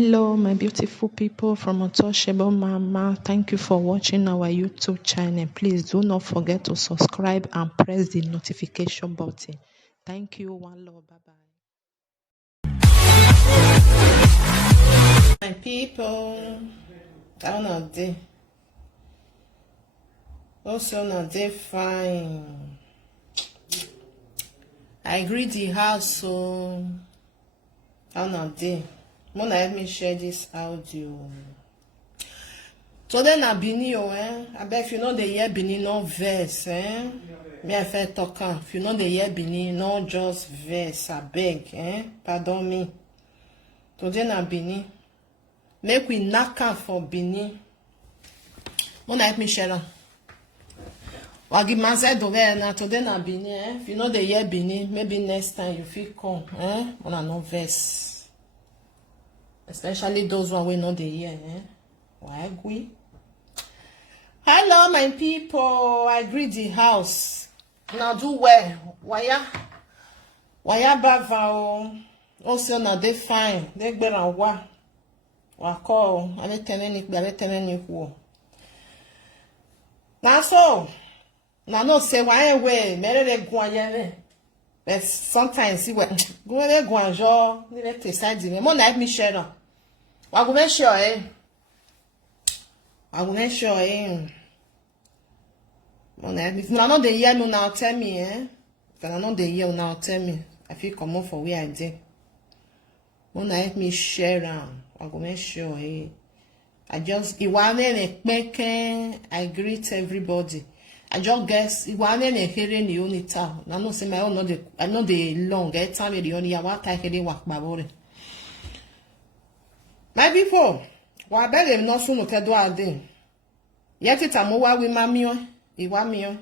Hello, my beautiful people from Untouchable Mama. Thank you for watching our YouTube channel. Please do not forget to subscribe and press the notification button. Thank you. One love. Bye bye. My people, how na dey? Also na dey fine. I greet the house, so how na dey? Mona help me share this audio. Today na Bini I bet if you know the year Bini no verse, Me I fit talk am. If you know the year Bini, no just verse, I beg, Pardon me. Today na Bini. Make we knock am for Bini. Mona help me share am. Wagi manze dove na today na Bini, If you know the year Bini, maybe next time you fit come, Mona no verse. Especially those one we know the year, Why we? Hello, my people. I greet the house. Now do well. Waya bava o. Also na dey fine. Dey gbera wa. Wa call. Ale tene ni ku. Na so. Na no say why we mere dey go ayere. But sometimes see what go dey go anjo. Ni let decide me. Mo na help me share am. Wa go make sure If I know the year now tell me, If I know the year now tell me, I feel come on for where I did. Wanna help me share am. I go make sure, I just I greet everybody. I just guess hearing the only town. I know say my own I know the long time the only what I can work my body. My people, wa bele no sunu kedo ade. Yeti tamo wa wi mamio, iwa mio.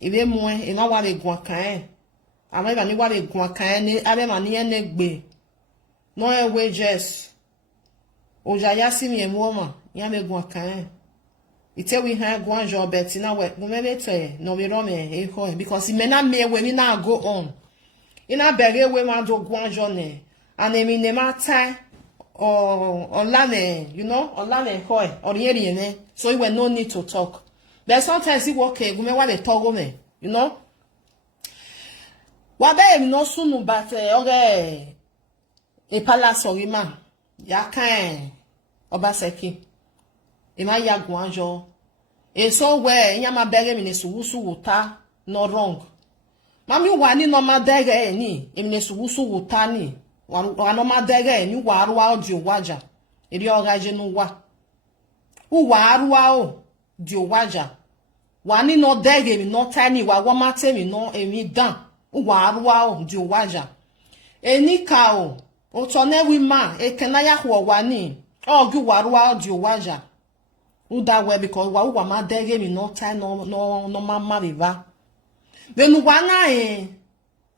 Ibe mu ina wa le gun kan Ama ba ni wa le gun kan ni abe ma ni ene gbe. No e wages. Oja ya si mi emu ma, ya me gun kan Ite we ha gun jo beti na we mo me te no we ro me ho because me na me we mi na go on. Ina bere we ma do gun jo ne. And emi ne ma tai online, online hoy or yene, so you will no need to talk. But sometimes it okay, we may want to talk me, What they no sunu but okay a palace or ima ya kan obaseki. Ima ya guanjo. E so where nyama bere mi ne suwusu wuta no wrong. Mami wani no ma dege ni, emne suwusu wuta ni. Wanoma dege ni waru audio waja iri ogaje no wa waru o dio waja wani no dege mi no tiny wa mate mi no emi dan waru o dio waja eni ka o to ne wi ma ekena ya ho wani ogu waru o dio waja uda we because wa ma dege mi no tiny no mama riva benu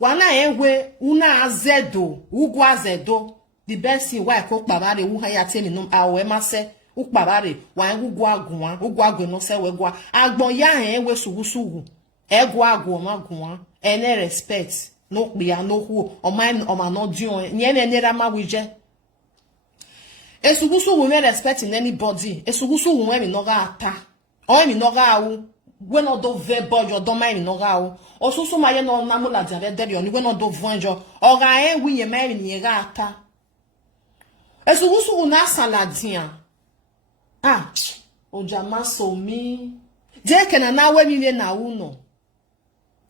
wana ewe una azedo ugu azedo the best thing why ko pabare wu ha ya temi no awe mase u pabare wa ugu agun no se we gwa agbon ya ewe sugusugu egu agun ma gun ene respect no pe ya no hu o ma no dion ni ene nera ma wije esugusugu me respect in anybody esugusugu we mi no ga ata o mi no ga awu we no do verbo jo do mai no ga o osusu ma ye no na mo la jare de yo ni we no do vonjo o ga wi ye mai ni ga ata esugusu na saladian o jama so mi je kena na we mi na wu no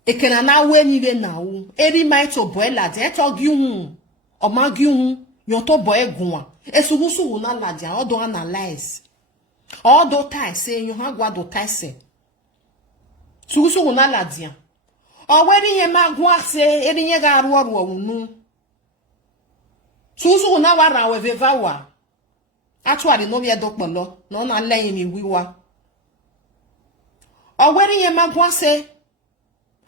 e kena na we ni we na wu eri mai to boy la je to gi hu o ma gi hu yo to boy gun esugusu na la dia o do analyze o do tai say you ha gwa do tai say sugusu na la dia o weri ye ma gwa se eri ye ga ru oru onu sugusu na wa ra we veva wa actually no be do polo no na leyin mi wiwa o weri ye ma gwa se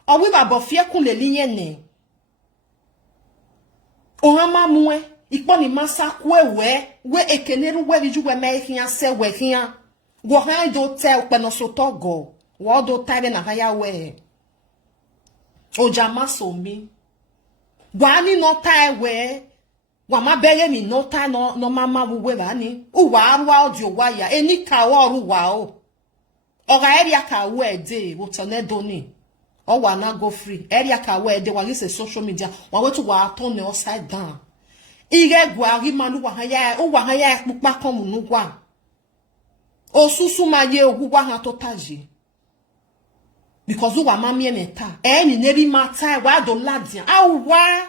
o wi babo fie kun le liye ni o ha ma mu ipo ni masa ku ewe we ekeneru we biju we me hian se we hian go han do te o pe no so togo wo do tare na haya we o jama so mi gwa ni no tai we wa ma bere mi no ta no mama wuwe ba ni uwa arwa odi owa ya eni ka wa oru wa o oga area ka we de wo tone doni o wa na go free area ka we de wa use social media wa we to wa turn the upside down ire gwa ri manu wa ha ya pupa kan mu nu gwa osusu ma ye ogugwa ha to taji because uwa mami emeta eni neri mata wa do ladian awa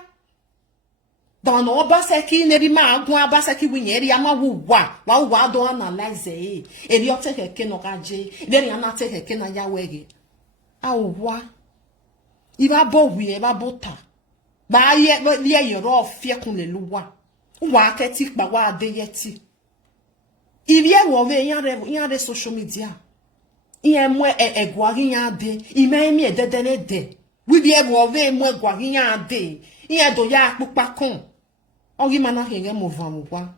dan no obaseki neri ma agun abaseki winyeri ama wa do analyze eri ote keke no gaje eri ana te keke na ya wege awa iba bo wi e ba bota ba ye yoro fie kun le luwa wa keti pa wa adeyeti ibi e wo ve yan re social media iye mwe egwari yan de ime mi ededene de wi bi e wo ve mwe egwari yan de iye do ya pupa kun ogi mana henge mo van wa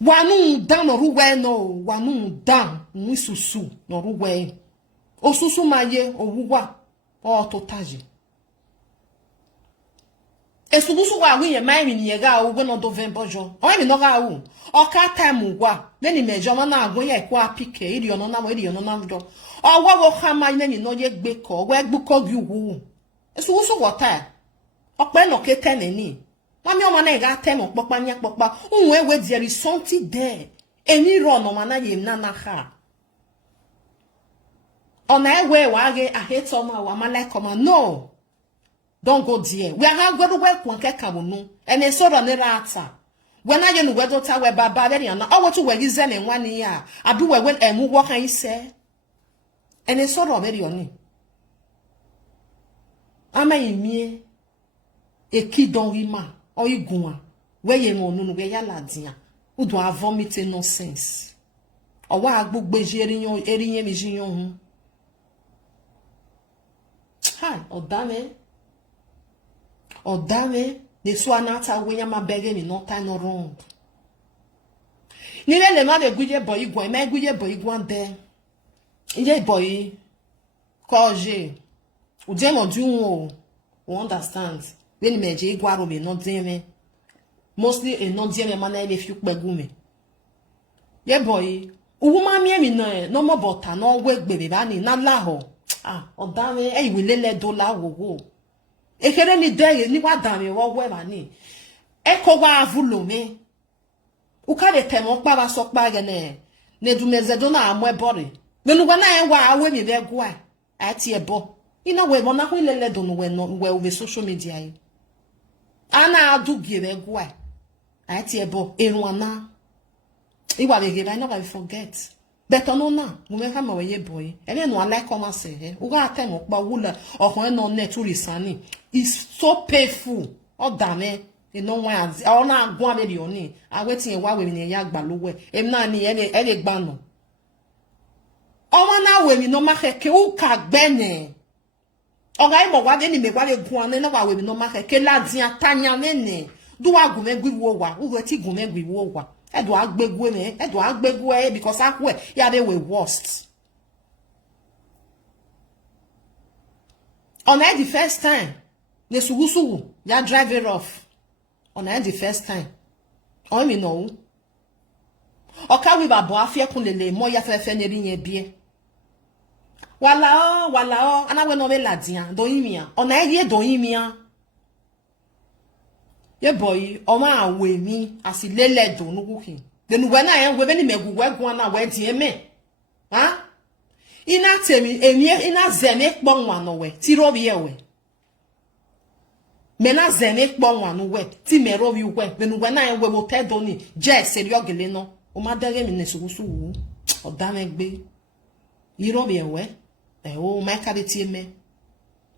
wanu dan no ruwe no wanu dan ni susu no ruwe osusu maye owuwa o to taji esubusu wa wi ye mai mi ye ga o gbe no do ven bojo o mi no ga wu o ka time wa leni mejo ma na agun ye ko apike iri ono na do o wo kha ma ni no ye gbe ko we gbu ko gi wu esubusu wota ope no ke teneni mami o ma na ga tem popa nya popa unwe we there is something there eni ro no ma na ye na ha ona ewe wa ge aheto ma wa ma like come no. Don't go there. We are going to work one kekabunu. And a sort of nerata. When I know whether to wear barbarian, I want to wear his in 1 year. I do when and move what I say. And a sort of very only. Am I me a kid don't rima or you go where you know where ya ladia who do have vomiting no sense. Or what book bejerin your area vision. Hi, or damn it. Odame de so anata wenya ma bege ni no time no wrong ni le ma de guje boy gwan ma guje boy gwan de ije boy koje u je mo dun o understand when me je igwa ro me no din me mostly e no din me ma na e fi pegu me ye boy uwu ma mi no mo bota no we gbebe ba ni na la ho odame e iwe lele do la wo ekere ni deye ni wa dan mi wo we ba ni e ko wa avulo mi u ka le temo pa ba so pa ge ne du mezedo na amo e bore menu gwa na e wa awe mi be gwa ati e bo ina we bona ho lele do no we no we over social media yi ana adu gi be gwa ati e bo erun ana iwa be ge ba no ga forget but no na mo me ka ma we ye boy ele no like come say u ga temo pa wula ohun no net risani is so painful o dame e no wan o na agun abedi oni awetin e wa we ni ya gba lowe em na ni ele gba no o ma na we mi no ma ke u ka gbe ne o ga imo wa de ni me wa le gun an na wa we mi no ma ke la din atanya ne du wa gun me gbiwo wa u go ti gun me gbiwo wa edo agbegwe me edo agbegwe because akwe ya they were worst on the first time ne sugusugu ya drive it off on the first time o mi no o ka wi babo afie kun lele mo ya fefe ne ri yen bie wala o ana we no be ladian do yimia on na ye do yimia ye boy o ma awe mi asilele do nugu kin de nu we na yen we be ni megu we gun na we die me ha ina temi ina zeme kpo nwa no we ti ro bi ye we me na zeme kpo nwa no we ti me ro bi we de nu we na yen we mo te do ni je seri ogele no o ma dere mi ne sugusu wu o da me gbe iro bi ye we o ma ka de ti me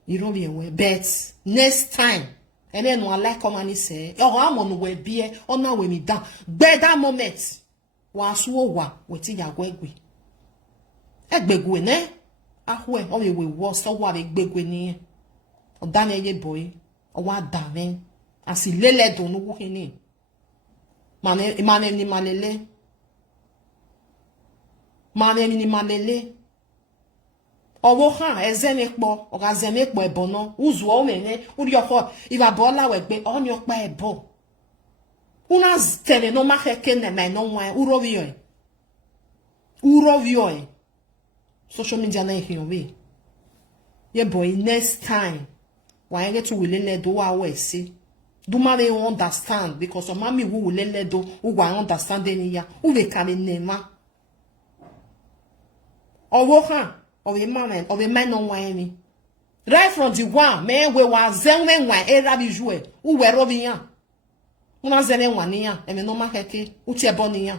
iro bi ye we but next time ene no like come and say o amonu we bie ona we mi down gbe that moment wa suwo wa we ti ya gwegwe egbegwe ne ahwe o we wo so wa be gbegwe ni o da ne ye boy o wa da me asi lele do nu wu kini mane ni malele owo han ezenekpo o ga zenekpo ebono uzu o mene uri okho iba bola wegbe oni okpa ebo una tele no ma heke ne me no wa urovio social media na hin we ye boy next time why get to will do our see do ma they understand because of mommy who will let do who will understand any ya who we can nema owo han of a man on why right from the one me we was zen when wa era bi joue who were robian una zene wania e me no ma heke uti ebonia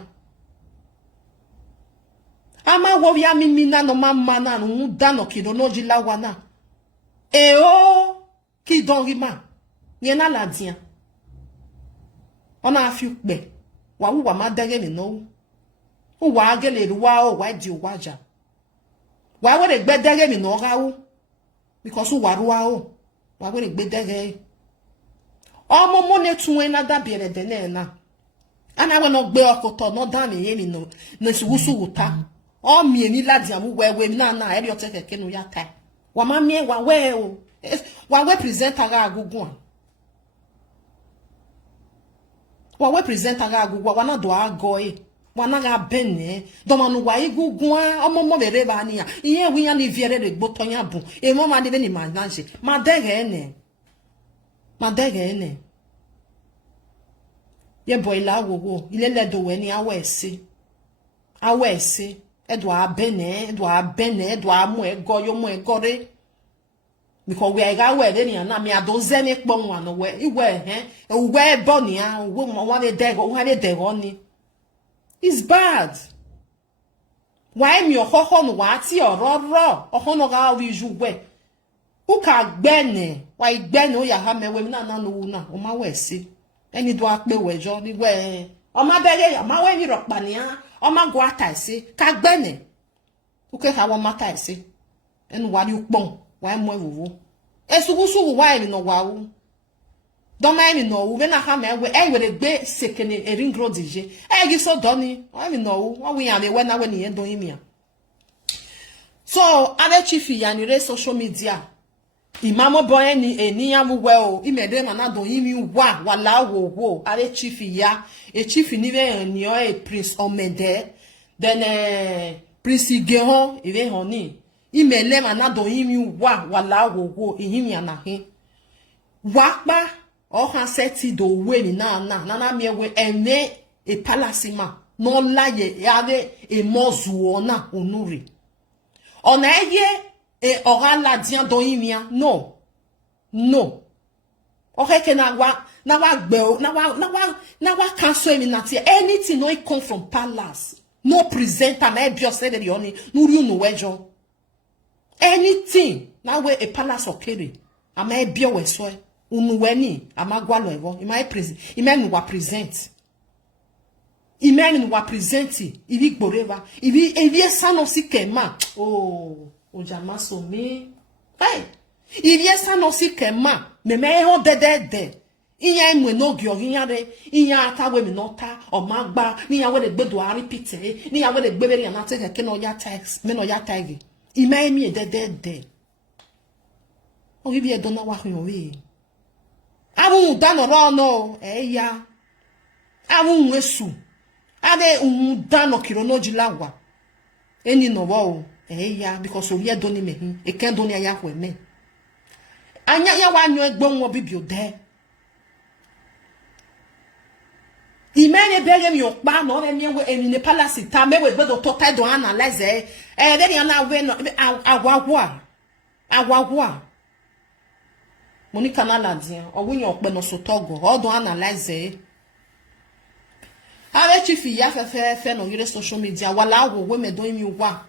ama wo ya mimi na no mama na no da no kido no jila wana e o ki don rima ye na la dia ona afi pe wa wu wa ma dege ni no u wa gele ruwa o wa di waja wa we gbe dege mi no ga wo because u wa ruwa o wa we gbe dege omo mo ne tun en ada bi ere de na ana we no gbe okoto no da mi ye mi no sugusu wuta o mi eni ladi amu wewe mi na eri oteke nu ya tai wa ma mi wa we o wa we presenter ga agugun wa we presenter ga agugun wa na do ago wa na ga benne do ma nu wa igugun omo mo bere ba ni ya iye wi yan ni viere de gboto yan bun e mo ma de ni manage ma dege ene ye boy la wo ile le do we ni awese edo abene edo amu ego yo mu egore because we ga we de ni na mi adoze ni po nwa no we iwe we bo ni a we mo wa de dego ni it's bad why mi ohoho no wa ti ororo oho no ga wi ju we u ka gbene wa igbene o ya ha mewe mi na no wu na o ma we si eni do ape wejo ni we o ma bere ya ma we ni ropa ni a o ma go ata isi ka gbene u ke ha wo mata isi enu wa ni upon wa mo ewu esugusu wa ni no wa wu do ma ni no wu be na ha mewe e we gbe sekene e ring road je e gi so do ni o mi no wu o wi ya me we na we ni e do yin mi a so ade chief ya ni re social media imamo boy ni eniyan mu we o imede mana do yin mi wa wala wo are chief ya e chief ni be ni o e prince omede then prince igehon ibe honi imele mana do yin mi wa wala wo ehin ya na hin wa pa o han seti do we ni na mi we ene e palace ma no laye ade e mozu ona onuri ona eye e ora la dian do imia no okay ke na wa gbe na wa cancel mi na ti anything no it come from palace no presenter na ebio say the oni no ru no wejo anything na we a palace okere ama ebio we so unu we ni ama gwalo evo ima present imenu wa present ibi gboreva ibi sano sikema o jama so mi hey ibi sano sikema me ho de iya enwe no gi ogiyan re iya atawe mi no ta o ma gba ni ya we de gbedo a repeat ni ya we de gbebere ya na take ke no ya tax me no ya tag ima mi de o ibi e do na wa hun we awun da no ro no ya awun wesu ade dano kironoji lawa eni no wo ya because obi edo ni mehin e ken do ni aya hwe me anya ya wa nyo egbon wo bibio de imene bege mi okpa no re mi we eni ne palace ta me we gbedo to tai do analyze de ni ana we no agwagwa monica na ladin owun yo pe no so togo o do analyze Are chief ya fe no yire social media wala wo we me do mi wa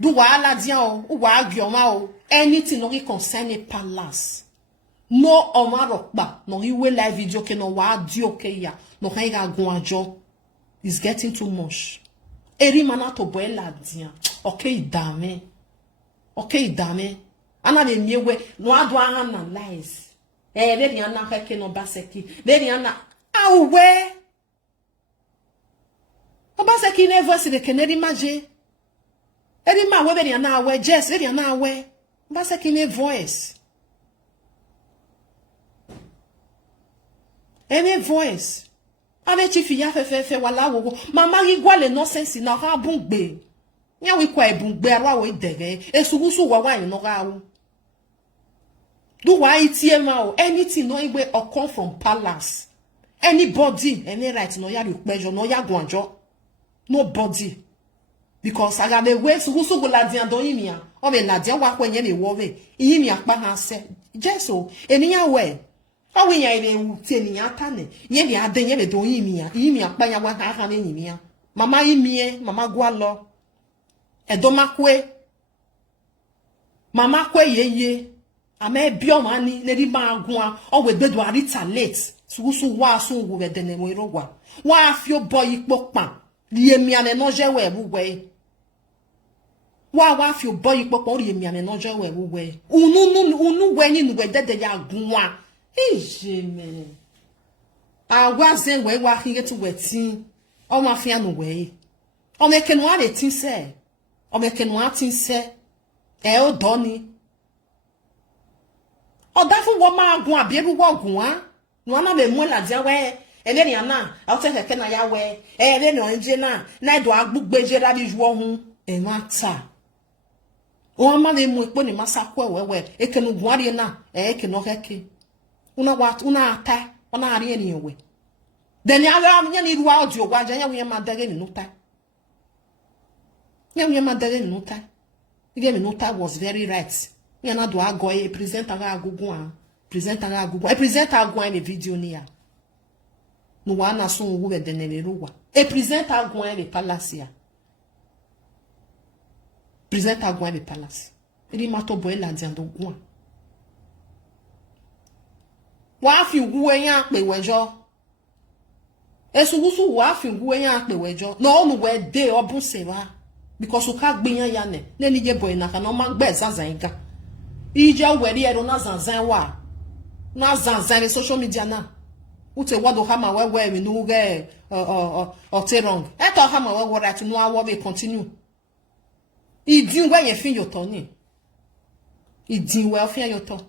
do wa la dia o wa agioma o anything no concern a palace no o ma ropa no iwe live video ke no wa di okay ya no kan ga gun ajo is getting too much eri mana to boy la dia okay dame ana be miewe no ado analyze de dia na ke no baseki de dia na awe Oba se ki ne voice de keneri maje. Any man where they now wear, just they now wear. But second voice. Any voice. Ave chifi ya fe wala wo. Mama igwa le nonsense na ha bungbe. Nya we kwa bungbe arwa we dege. Esugusu wa wa no ga wo. Do why itma o anything no igbe or come from palace. Anybody any right no ya pleasure no ya gwanjo. Nobody. Because I got the way so who go ladian do yimia. O be ladian wa kwenye me wo we. Yimia pa ha se. Jeso eniya we. O we yan ile teni atane. Ye bi aden ye be do yimia. Yimia pa ya wa ha na yimia. Mama yimie, mama gwa lo. Edo makwe. Mama kwe ye. Ame bio mani ne di ma gwa. O we bedo arita late. Sugusu wa so wo be dene mo ro wa. Wa afio boy ipo pan. Liye miane no jewe buwe. Wa fi boy popo liye miane no jewe buwe. Unu weni nu we dede ya gunwa. Ejeme. Awa zen we wa hinge tu wetin. O ma fi anu we. O me kenu ade tin se. O me kenu atin se. E o doni. O da fu wo ma gun abi ebu wo gunwa. No na be mo la dia we. Ene ni ana awte keke na yawe ene no nje na do agbugbeje da bi juo hu e mata o ma le mu epo ni masakwa wewe ekenu guare na eke no keke una ata ona ari eni we then ya nya ni ruwa audio gwa nya we ma dage ni nuta nya we ma dage ni nuta ige mi nuta was very right nya na do agoye presenter ga agugu a presenter ga agugu e presenter agwa ni video ni ya no wana so wo be denele ruwa e present agwan le palace ya present agwan le palace ri mato boy la diando gwan wa fi wu eyan pe wejo esugusu wa fi wu eyan pe wejo no onu we de obun se wa because o ka gbeyan ya ne ni je boy na kana ma gbe zanzan ga ije we ri ero na zanzan wa na zanzan social media na ute wado hama wewe mi nuge oterong eto hama wewe right no awo be continue idin we yen fin yoto ni idin we fin yoto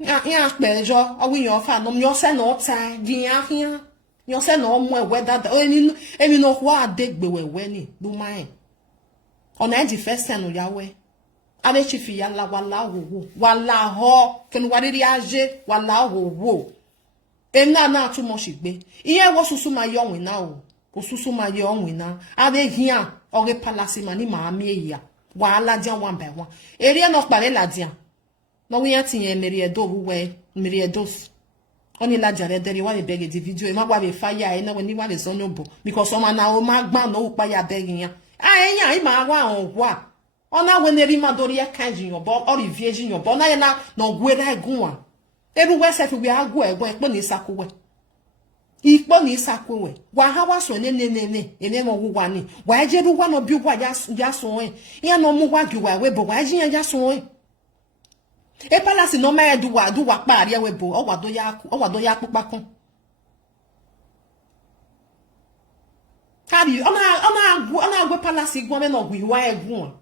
ya pejo awi yan fa no yo se no ta din ahian yo se no mo ewe dada emi no wa adegbe wewe ni lu mai ona di first time yawe ade chifi ya la wala ho ken wariri aje wala wo ena na too much gbe iye wo susu ma yo win na o susu ma yo win na ade hian ore palace ma ni ma mi eya wala dia one by one ere no pare la dia no wi ati yen meri edo wuwe meri edos oni la jare dere wa be beg di video e ma gwa be fire e na we ni wa le so no bo because o ma na o ma gba no pa ya beg yan anya ima wa onwa ona weneri madori ya kanji yobo ori vieji yobo na na no gwera egunwa eru we se fi we agu egun epo ni sakuwe ipo ni sakuwe wa ha wa so ne ene mo wuwa ni wa ejeru wa no bi wa ya so en ya no mu wa giwa we bo wa jin ya so en e palace no ma edu wa pa ari we bo o wa do ya pupa kan Kari ona agwe palace igwo me no gwi wa egun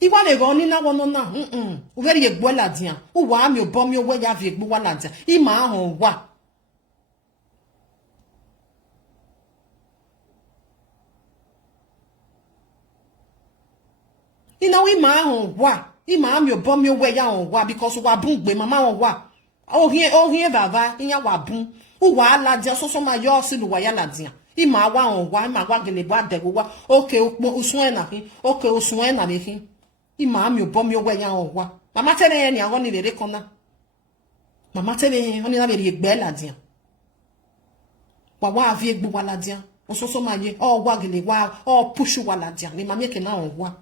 igwa le go ni na wono na o veri egbo la dia o wa mi obo mi owo ya vi egbo wa la dia I ma ahun wa ina wi ma ahun wa I ma mi obo mi owo ya ahun wa because wa bun gbe mama won wa o hie baba iya wa bun o wa la dia so ma yo si lu wa ya la dia ima wa on wa ma wa gele ba de wa okay osun e na hin okay osun e na be hin ima mi obo mi owo ya on wa mama tele yen ni awon ni lere kan na mama tele yen oni na be ri egbe la dia wa avi egbu wa la dia ososo ma ye o wa gele wa o push wa la dia ni mama ke na on wa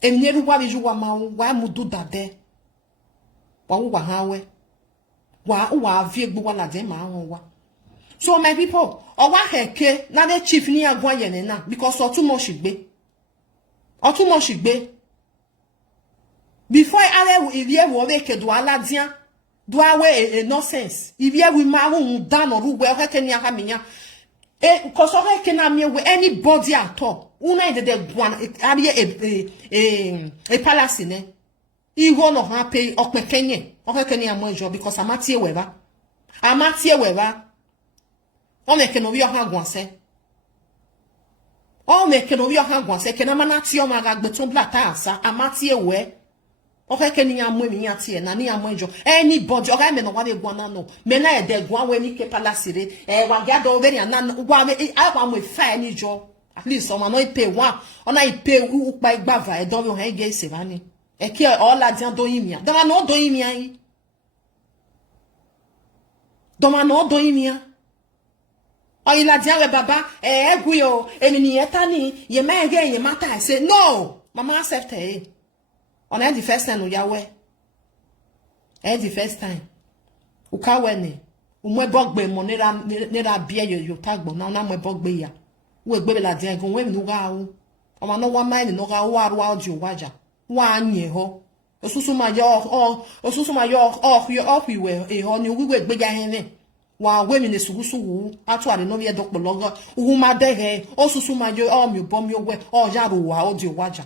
emneru wa bi ju wa ma wa mu du dade wa ha we wa avi egbu wa la dia ma on wa. So my people, owa heke na the chief ni agwa yen na because o too much gbe. Before ale irie wo be kedo aladian doa we nonsense ivie we ma hu dan oru we o keni aka minya cause o kena me we anybody at all una de gwan ari e palace ne iho no ha pay okpekenye o keni amojo because amatie weba o me keno wi o ha gwanse o me keno wi o ha gwanse kena manati o maga gbetun blata asa amatie we okay, can you amwe mi ati na ni amwejo anybody okay me no wa be gwana no me na e de gwa we ni ke palasire wa gada over ya na wa me I wa fa ni jo at least o ma no pay one ona pay u pa igbava e don we ge se ba ni e ki all la dian do yimia do ma no do yimia yi do ma no do yimia o ila dian we baba egu yo emi ni etani ye ma ge ye mata say no mama accept it. On the first time, Yahweh. The first time. Ukawene. Umwe bogbe mo nera bie yo tagbo na na mwe bogbe ya. We gbe la dia gon we nuga o. O ma no wa mind no ga wa ru audio waja. Wa anye ho. Osusu ma yo yo we e ho ni we gbe ja hen wa we mi ne sugusu wu atu are no ye dokpo logo. Wu ma dege osusu ma yo o mi bom yo we o ja ru wa audio waja.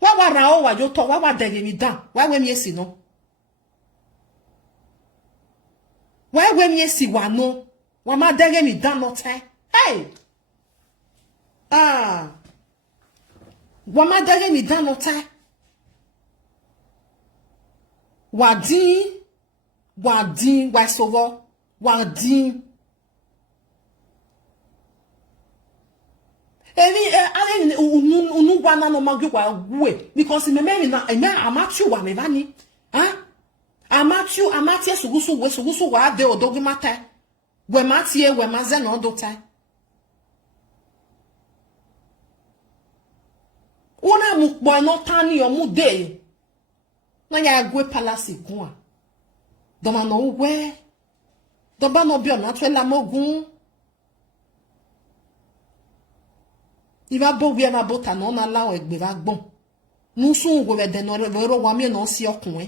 Wa rao wa yo to wa dege mi dan wa we mi esi no wa we mi esi wa no wa ma dege mi dan no te hey wa ma dege mi dan no te wa din wa sovo wa din unu gwana no magwa gwe because me na amatiu wa me bani amatie sugusu wa de odogi mata we matie we maze no dota una mu boy no tani yo mu de na ya gwe palace gun a do ma no we do ba no bi ona twela mogun. Il va beau bien ma bota non na la o egbe va gbon nu sun go be de no ro wa mi no si okun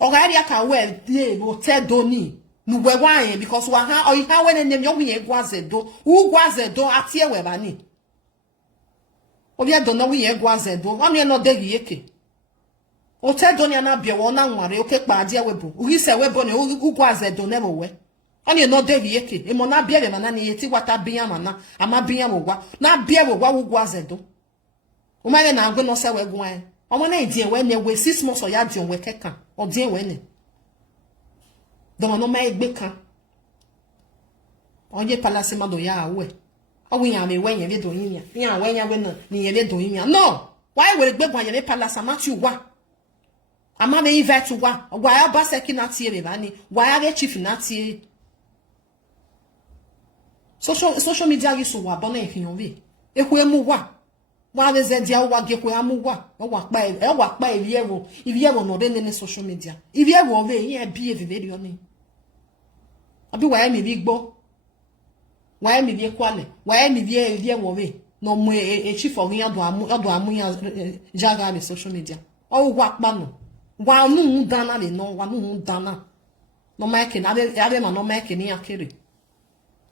o ga ri aka we de bo te doni nu we wa yen because wa ha o ha we ne mi o wi yen gwazedo u gwazedo ati e we ba ni o bi do no wi yen gwazedo o mi no de yeke o te doni na bie wo na nware o ke pa ade we bo u se we bo ne u gwazedo ne bo we oni no de yeke e mo na bia be mana ni yeti wata bia mana ama bia wo gwa na bia wo gwa wo gwa zedo o ma na agwe no se we gwa e o mo na idie we ne we 6 months o ya dion we keka o die we ne do no ma egbe kan oje palace ma do ya we o wi ya me we yen be do yin ya we nya we na ni yen be do yin no why we gbe gwa yen be palace ma ti wa ama me invite wa ya ba se ki na tie be ba ni ya ge chief na tie. Social media yisu wa bona efiyan we eku emu wa be ze dia wa ge ku amu wa pa iviewo no de ne social media iviewo we yin bi video ni abi wa mi bi gbo wa mi bi kwale wa mi bi iviewo we no mo chief of yan do amu ya jaga be social media o wa pa no wa nu dana le no wa nu dana no ma ke na be ma no ma ke ni akere.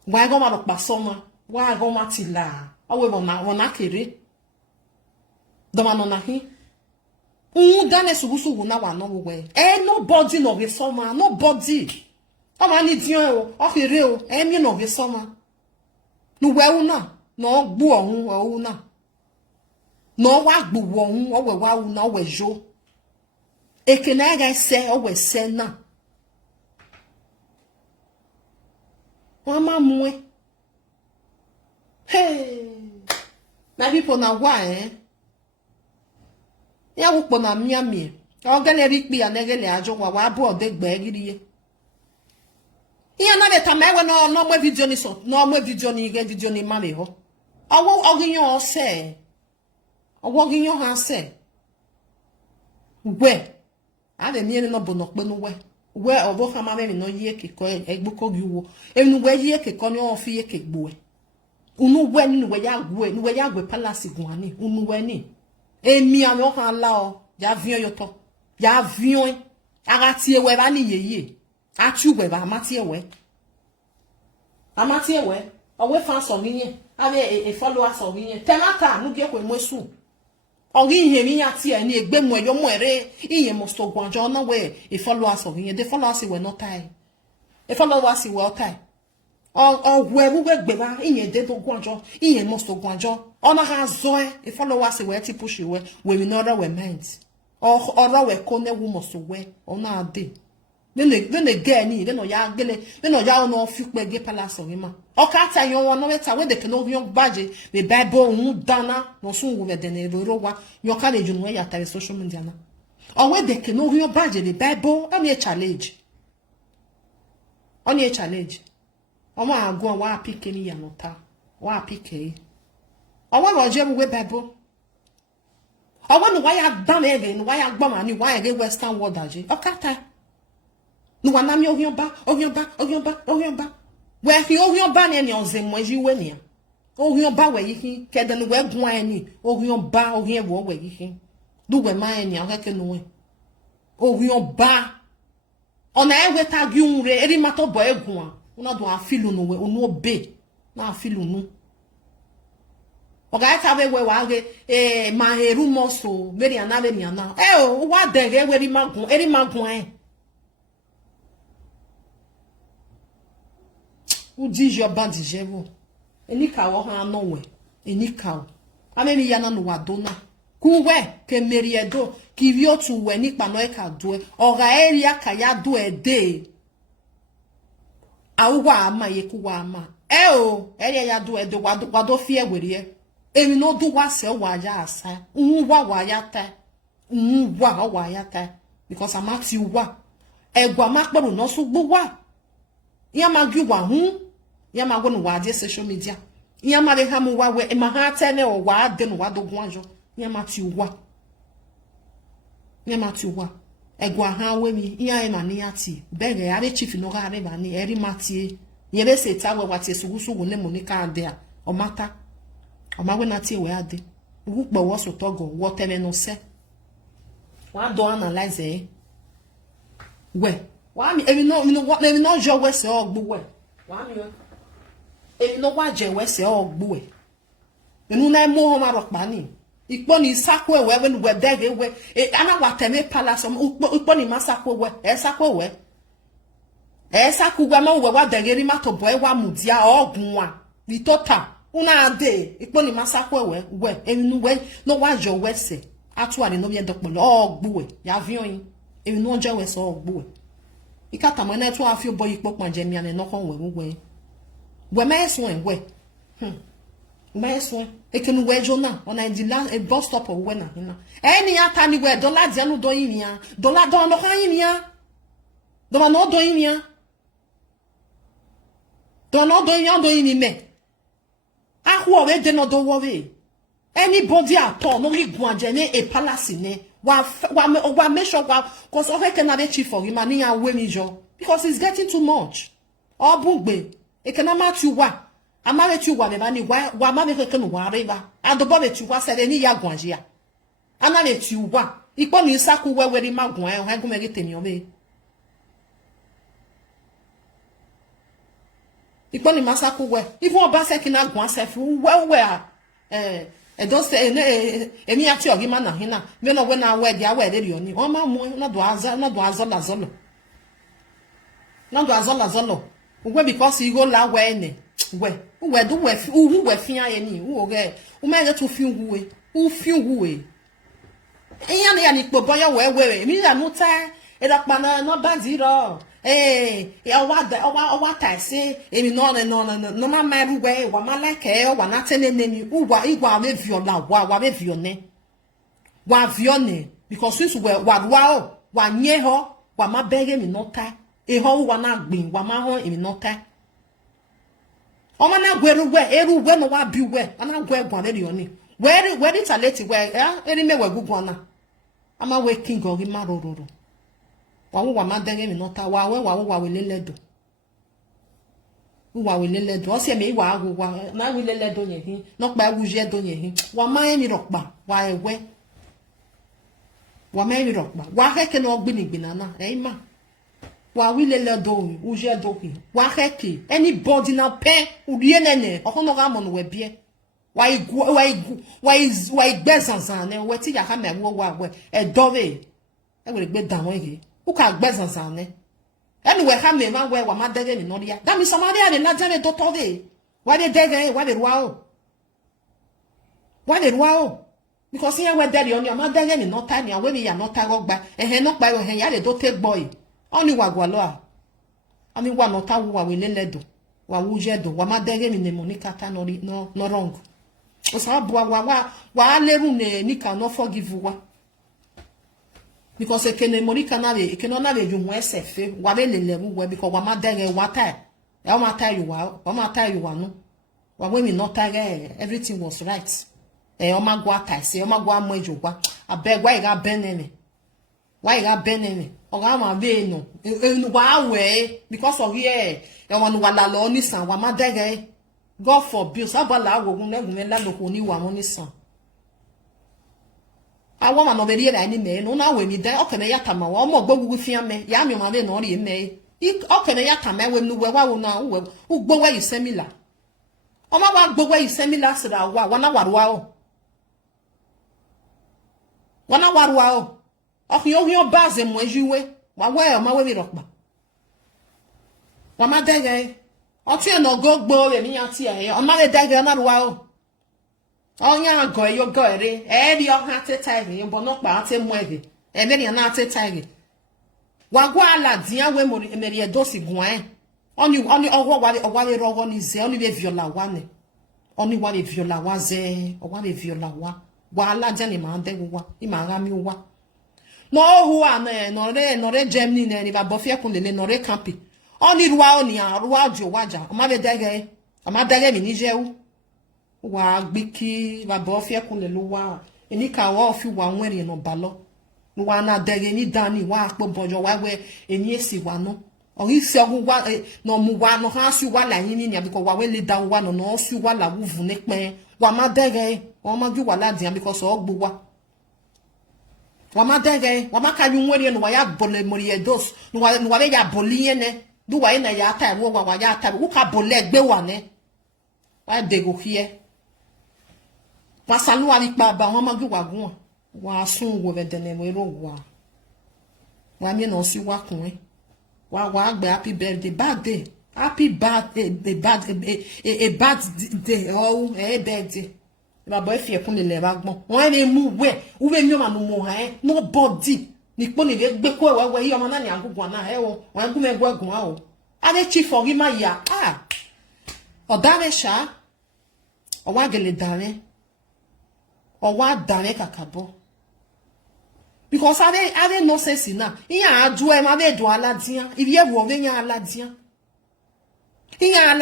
Why go ma pa soma why go ma ti la awe wona kere do ma no na hi dane sugusu na wa no we nobody no ge soma nobody o ma ni dion o kere o mi no ge soma nu we una no gbu ohun o una no wa gbu ohun o we wa una o we jo ekena ga se o we se na Mama mwe. Hey. Na people na wa Ya wupo na miami. O gele rikpi ya negele ajo wa bo de gbe giriye. Iya na beta mewe no mwe video ni so. No mwe video ni ge video ni mame ho. Owo oginyo ose. Owo oginyo ha se. We. Ade mi no bo no pe no we. We obo fama me no ye ke ko egboko gi wo enu we ye ke ko ni o fi ye ke gbo e unu we ni we ya gbo e ni we ya gbo palace gun ani unu we ni emi ami o kan la o ja vion yo to ya avion agati ewe ba ni yeye atu we ba amati ewe owe fan so yin ave e follower so yin temata nu bi ekwe mosu ori ihe mi ya ti eni egbe mu eyo mu ere iye mo so gwanjo na we e follower so yin the followers we not tie e followers we tie we gbe ba iye de to gwanjo iye mo so gwanjo ona ha zo e followers we ti push we no other we mind or we ko ne wu mo so we ona ade Nene ge ni de no ya gele de no ya no fi pe ge palace o ma o ka ta yon won no meta we de ke no yon baje the bible un dana no sun wo de ne ro wa yon ka le junu ya ta social media na o we de ke no yon baje the bible am a challenge only a challenge o ma go wa pick ni ya no ta wa pick e o wa ro je mu we bible o wa no wa ya dan e no wa ya gbo ma ni wa ya ge western world aje o ka ta no wana mi ohionba we hi ohionba ne ni onze moji we ni ohionba we yi kede no we gun ani ohionba ohien wo we yi du we ma ni akeke no we ohionba ona e we tagi unre eri mato bo egun a una do afilu no we onu obe na afilu nu oga ta we wa ge ma heru moso meri ana o wa dege we eri magun Udi jo bandi jevo. Enika wo ha no we. Enika. Ameni yana no wadona. Kuwe ke meriedo ki vi otu we ni pa no e ka do. Oga area ka ya do e de. Awwa ama ye kuwa ama. Area ya do e de wado fie werie. Emi no do wa se wa ya asa. Unwa wa ya ta. Unwa wa ya ta. Because amati wa. Egwa makporo no so gbo wa. Yama gwa hu yama gonu wa de social media yama le hamu wa we ma ha tene o wa de no wa do gwanjo yama ti wa egwa ha we mi iya e ma ni ati bege ya re chief no ga re ba ni eri mati yere se ta we wati sugusugu ne monika ade a o mata o ma we na ti we ade wu pe wo so togo wo tele no se wa do analyze we wa mi emi no jo we se ogbu we wa mi emi no wa je we se ogbu we enu na mo ho ma ro pa ni ipo ni sako we we dege we ana wa teme palace ipo ni ma sako we sako we sako gwa ma we wa dege ri ma to boy wa mudia ogun wa ni total una de ipo ni ma sako we enu we no wa jo we se atu ani no bi edopolo ogbu we ya vion yin emi no je we se ogbu we ikata mo na tu afi obo ipo panje mi ane no kon we ma eso we ma eso ekenu we jona ona di la a bus stop o we na hina eni ata ni we dollar dia no do yin ya dollar do no kan yin ya do ma no do yin ya do no do yin me ahu we de no do wo we anybody at all no ri gun ajene e palace ne wa make sure cause of can have chief for him and ya we mi jo because it's getting too much obugbe e can ma tu wa amare tu wa be ba ni wa ma be ke no wa re ba adobo be tu wa se ni ya gun aje ya ana le tu wa ipo ni saku we ri ma gun e gun me ge temi obe ipo ni masaku we even oba se kina gun asef we e don say emi ati ogi ma na hina me no we na we dia we dey oni o ma mu na do azola zolo we because you go la we ne we do we fi aye ni wo ge o ma ge to fi wu e eyan ya ni po boyo we mi la muta e da pa na no bandiro owa ta se emi no ma meru we wa ma like wa na tene ni uwa igwa me viola wa me vione wa vione because since we wa nye ho wa ma bege mi nota e ho wa na gbin wa ma ho emi nota o ma na gweru we no wa bi we ana gwe gwan le oni we taleti we eri me we gugu na ama we king ori marororo wa ma denge mi nota wa we leledo o se me wa agu wa na we leledo yen hin no pa agu je do yen hin wa ma emi ro pa wa ewe wa me mi rokba wa heke no gbini gbinana ma wa wile le do uje do ki wa heke anybody na pen uriye nene okono ga mo no we bie wa igbezanzan ne we ti ya ka me wo wa we e dove e we gbe dan won yi u ka gbezanzan ne anyway ha me ma we wa ma dege ni no dia that means somebody are na jare do to de wa de dege wa de ruwa o because here we dere on your ma dege ni no time ya we mi ya no ta gba no pa we ya de do take boy only wa gwa lo a ani wa no ta wa we leledo wa wuje do wa ma dege ni ne monica ta no wrong o sa wa leru ne ni can no forgive wa because ekene monica na le ekene na le ju mo esefe wa le leru we because wa ma dege wa ta e ma ta you wa no wa we mi no ta everything was right o ma gwa ta se o ma gwa mo ejo gwa abeg why ga benene o ga ma be no wa we because of here e won wa la lo ni san wa ma dege God forbid sabala awogun legun la lo ko ni wa won ni san awo ma no be ri ni me no na we mi den o kene ya tama wa mo gbogugu fian me ya mi o ma be no ri me o kene ya tama we nu we wa wo na wo gbo we isemila o ma wa gbo we isemila sira wa na warwa o wana warwa o oyo base mo ejuwe wa we o ma we mi rokpa wa ma dege o ti no gogbo re mi ati o ma le dege na ruwa o onya go yo go ere e ri o ha teta ere bo no pa ati mo ere e me ri na teta ere wa gwa ala dia we mo emeri e dosi gwan oni owo wa le rogo ni ze oni be viola wa ne oni wa le viola wa ze o wa le viola wa ala je ni ma de wa ni ma ga mi wa no hu ana no re Germany ne ni ba bo fie kun le no re campi oni ruwa oni a ruwa jo waja o ma be dege o ma dege mi ni je wa gbiki ba bo fie kun le lo wa eni ka wa fi wa nwere no balo wa na dege ni dani wa po bojo wa we eni esi wa no o isi ogun wa no mu wa no ha si wa la yin ni because wa we le da wa no si wa la wu vu ni pe wa ma dege o ma ju wa la dian because o gbo wa ma dege wa ma ka yu nwere no wa ya bole mori e dos no wa le ya boli ene du wa ina ya ta wo wa ya ta wo ka bole gbe wa ne wa de go hie wa sanu wa ni pa ba won ma ju wa gun wa sun wo be dene mo ro wa mi no si wa kun wa gbe happy birthday happy birthday a bad day oh birthday ba boy fi ekun le ba gbon won ni mu we mi o ma mu ha nobody ni po ni gbe ko we yi o ma na ni agugun na wo won gu me gwagun o ade chief ogi ma ya o dare sha o wa gele dare o wa dare kakabo because are no sense na iya aju e ma be do aladian ibi e wo be yan aladian iya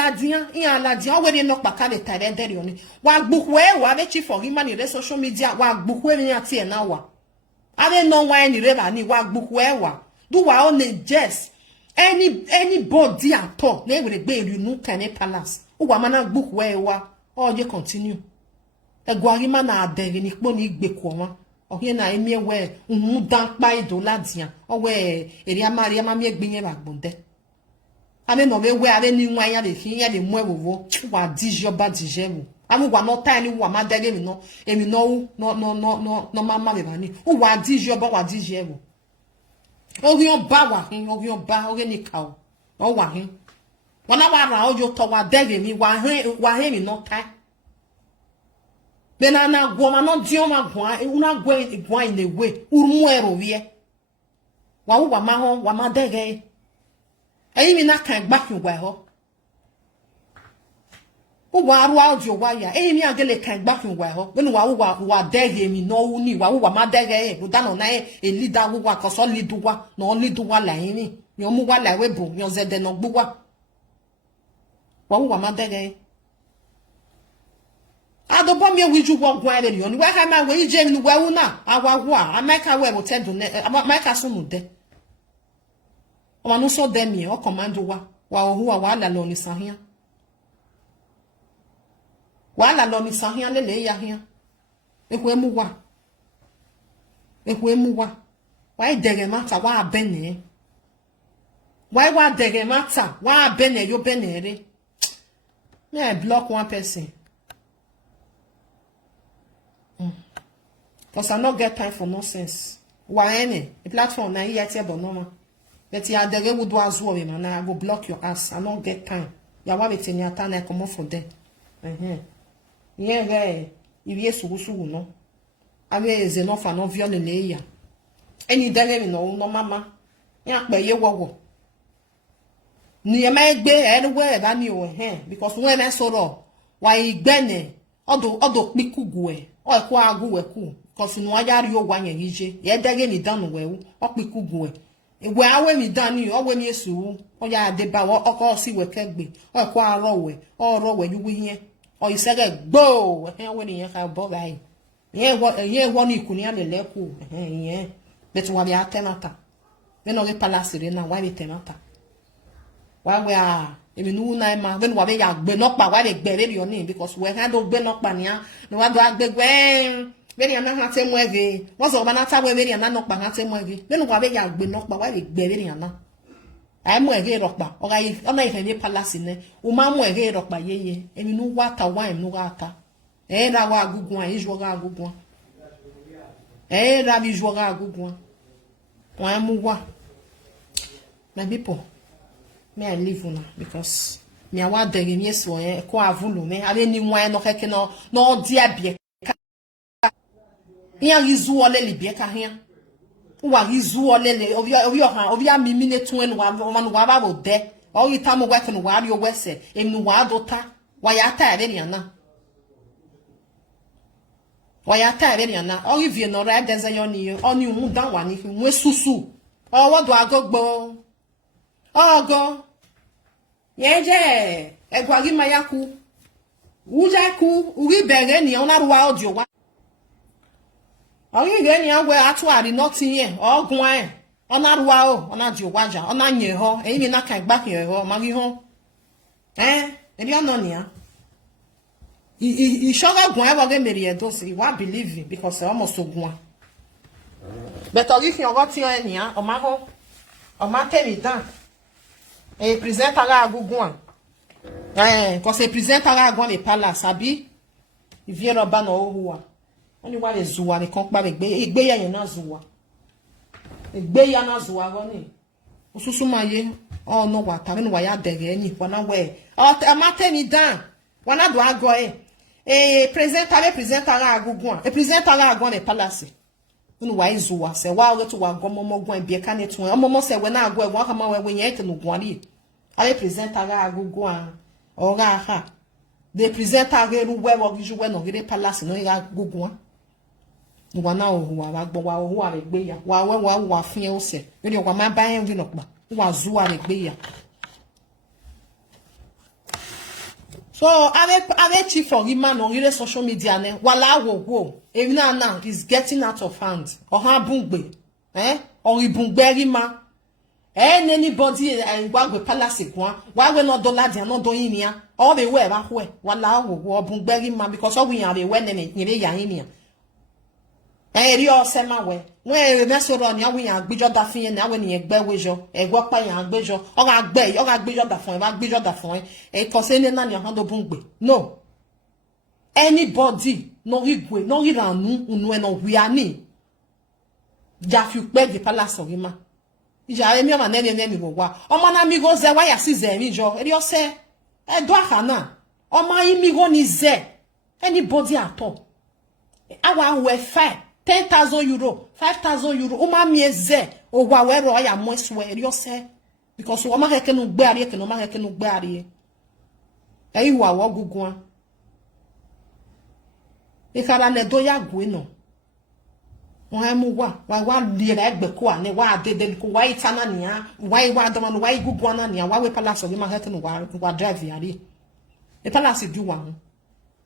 aladian we no pa ka le tare dere oni wa gbuku e wa be chief for him ni social media wa gbuku e mi ati e na wa are no wa ni re ba ni wa gbuku e wa do wa on just anybody at all na we gbe ri nu kan palace o wa ma na gbuku e wa o je continue e gwa ri ma na adere ni po ni igbeku won oye na emi ewe unhu dan pa ido ladian owe eri amari ama mi egbin yen bagbonde ame no we are ni nwan ya le kin ya le mu ewowo wa dijo ba dije wo amu wa no ta ni wa ma dege mi no emi no mama be bani o wa dijo ba wa dije wo ogun ba wa hin ogun ba oge ni ka o wa hin wona wa ra ojo to wa dege mi wa hin mi no ta bena na goma no dioma gwa una gwa in the way urmuero wie wa ma ho wa ma dege eyi mi na kan gba ki gwa ho o wa ru audio wa ya eyi mi agele kan gba ki gwa ho benu wa dege mi no uni wa ma dege o da no na e leader wa ko so leader wa no leader wa la yin ni yo mu wa la we bo yo zede no gbo wa ma dege adobo mi wiju wo gwan ere ni we ha ma we je mi we wu na awawu a ameka we mo tedu ne ameka sunu de o ma no so de mi o command wa ohu wa la lo ni sahia le ya hia e ko emu wa Ekwe muwa. Why dere mata wa bene? Why wa dere mata wa bene yo benere? Me I block one person. Because I not get time for nonsense. Why any? The platform na yet but no. But ya dere would do as well, man. I go block your ass. I not get time. Ya wa waiting your time I come off for them. Yeah, right. If yes, no. I mean, is enough and not violent. Any dere no mama. Ya pe ye wo. Ni e ma gbe anywhere that ni o because when I saw why igbene odo pikugu e o ko agu we ku because nu ayari o wanye yije ye dege ni danu we o pikugu e ewe awe mi dani o we mi esu o ya adeba o ko si we kegbe o ko aro we o ro we yugu yen o isege gbo we ni yen ka bo bai ye wo ni ikuni ale leku yen betu wa bi atenata we no ge palace re na wa bi tenata why we are even no na when we ya gbe no pa why they gbe re your name because we had do gbe no pa ni a no wa do agbe gbe very na ha te mwege what's over na ta we very na no pa ha te mwege then we ya gbe no pa why they gbe very na ai mwege ro pa o ga ona ife ni palace ne o ma mwege ro pa yeye emi no wata wine no ata ra wa agugun ai jo ga agugun ra bi jo ga agugun wa mu wa my people. Me I leave una because me awa dere mi so ko avulu me ale ni nwa no keke no dia bie ka ya rizu ole le bie ka hia wa rizu ole le obi ya mimi ne tun enu wa no wa ba bo de o yi tamu wa ke no wa ri o wese emu wa do ta wa ya ta ere ni ana o yi vie no ra deze yo ni oni mu dan wa ni mu susu o wo do agogbo ogo yeje egwagi mayaku ujaku uri bere ni ona ruwa audio wa ori ge ni agwe atuari nothing here ogun an ona ruwa o ona di owaja ona nye ho eyin mi na kan gba kan ho magi ho eri ona ni a I shoga gun e wo ge meri edo si wa believe because almost ogun but ori fi ogo ti o ni a o ma ho o ma tell me down e presenta la agugun quand c'est presenta la agugun le palace abi il vient roba no ohuwa oni wa le zuwa le kon pa egbe ya yen na zuwa egbe ya na zuwa go ni osusu maye o no wa ta ni wa ya dere ni wana we o ma tell me down wana do ago presenta la agugun e presenta la agugun le palace unu wa izuwa se wa o to wa gomomo gun e bie ka ne tun omomo se we na ago e wa ka ma we yen ke no gun ari ale presenta la agugun an ora ha de presenta re ru we wo giju we no gire palace no ya agugun nu wa na o wa gbo wa o wa re gbe ya wa we wa fun e o se ni o wa ma ba en vi no pa wa zuwa re gbe ya so ave chief for man on your social media ne wala wo even now is getting out of hand o ha bungbe or ibungbe rima anybody gbagbe palace kwa wa we no dollar dia no do yin ya all the way ba ho wala wo bungbe rima because all we yan we ne nyire ya yin ya eri o se ma we me soro ni awu yan agbejo da fin yen na we ni egbe wejo egwo pa yan agbejo o ga gbejo da fun ba gbejo da fun ko se ni na ni han do bungbe no anybody no rigwe no riranu unu e no wiani ja fi pe di palace rima ija re mi o ma ne mi wo wa o ma na mi go ze wa ya si ze mi jo eri o se e do akana o ma yi mi go ni ze anybody at all awa we fa 10,000 euro, 5,000 euro. O ma mieze o wa we ro ya mo so eri o se because o ma keke no gbe ari ke no ma keke no gbe ari e wa wo gugun e kara ne do ya gwe no won mu wa li ra egbe ko ani wa dede ko wa itana ni a wa do ma no wa gugun na ni a wa we palace o ma keke no wa drive yari e palace du wa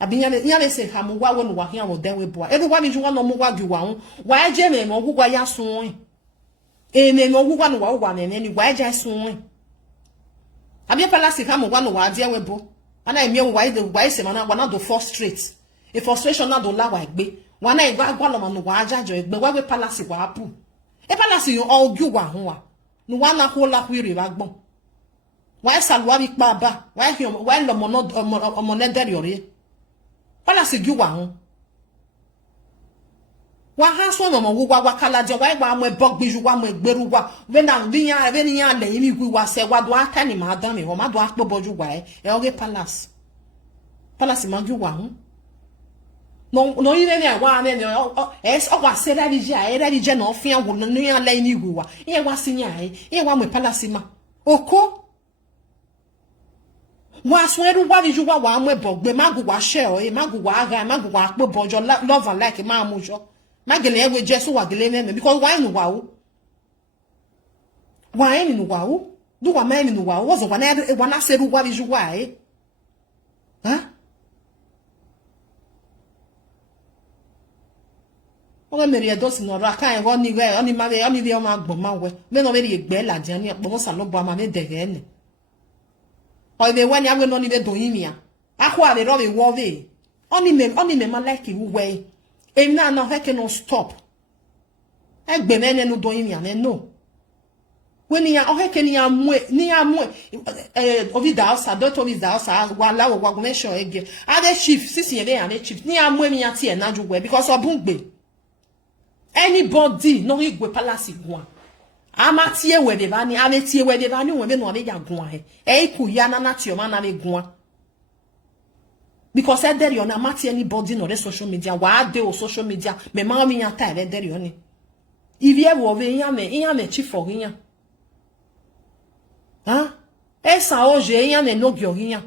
abinyale se ha mu wa wo no wa hia wo den we boa e do wa mi ju no mu wa du wa ho wa je me mo gugwa ya sun me mo gugwa no wa ne ni wa je sun abi palace ha mu wa no wa je we bo ana emi wa se ma na wa na do frustrate e frustration na do la wa gbe wana igwa gwalo manu wa ajajo egbe wa we palace wa apu e palace yo ogyu wa hun wa nu wana ho la hwire wa gbon wa salwa bi pa ba wa hi wa lo mo ne deri ore palace gyu wa hun wa ha so mo wo wa kala je wa mo bogbiju wa mo egberu wa we na biyan e ni yan le imi gwi wa se wa do aka ni ma dan mi wo ma do apo boju wa e ore palace ma gyu wa hun no ire ni wa ne es o wa se religia no fian wo no yan le ni gwi wa iye wa sinya iye wa mo palace ma oko wa sweru wa ju wa mo bogbe magu wa she o magu wa aga magu wa apo bojo love and like ma mu jo magele ewe jesu wa gele me because why no wa o why ni no wa o do wa ma ni no wa o wo zo wa na seru wa ju wa ha o me ri dos no ra kan wo ni we oni ma we o ma gbon ma we me no me ri egbe la jan ni po mo sa lo bo ma me dege ni o be wa ni awe no ni be do yin mi a akwa le ro be wo ve oni me ma like you we e na no he can stop egbe me ne no do yin mi a no we ni ya o he can ya mu ovi da sa do to vi da sa wa la wo wa go sure ege ade chief sisi ye ya chief ni ya mu mi ya ti e na ju we because obungbe anybody no igwe palace gwa ama tie we de ba ni ave tie we de ba ni won be no be ya gwa he ku ya na ti o ma na le gwa because there you na mati anybody no the social media wa de o social media me ma mi yan ta there you ni ivie wo ve yan me chief for yan ha esa oje yan me no gyo yan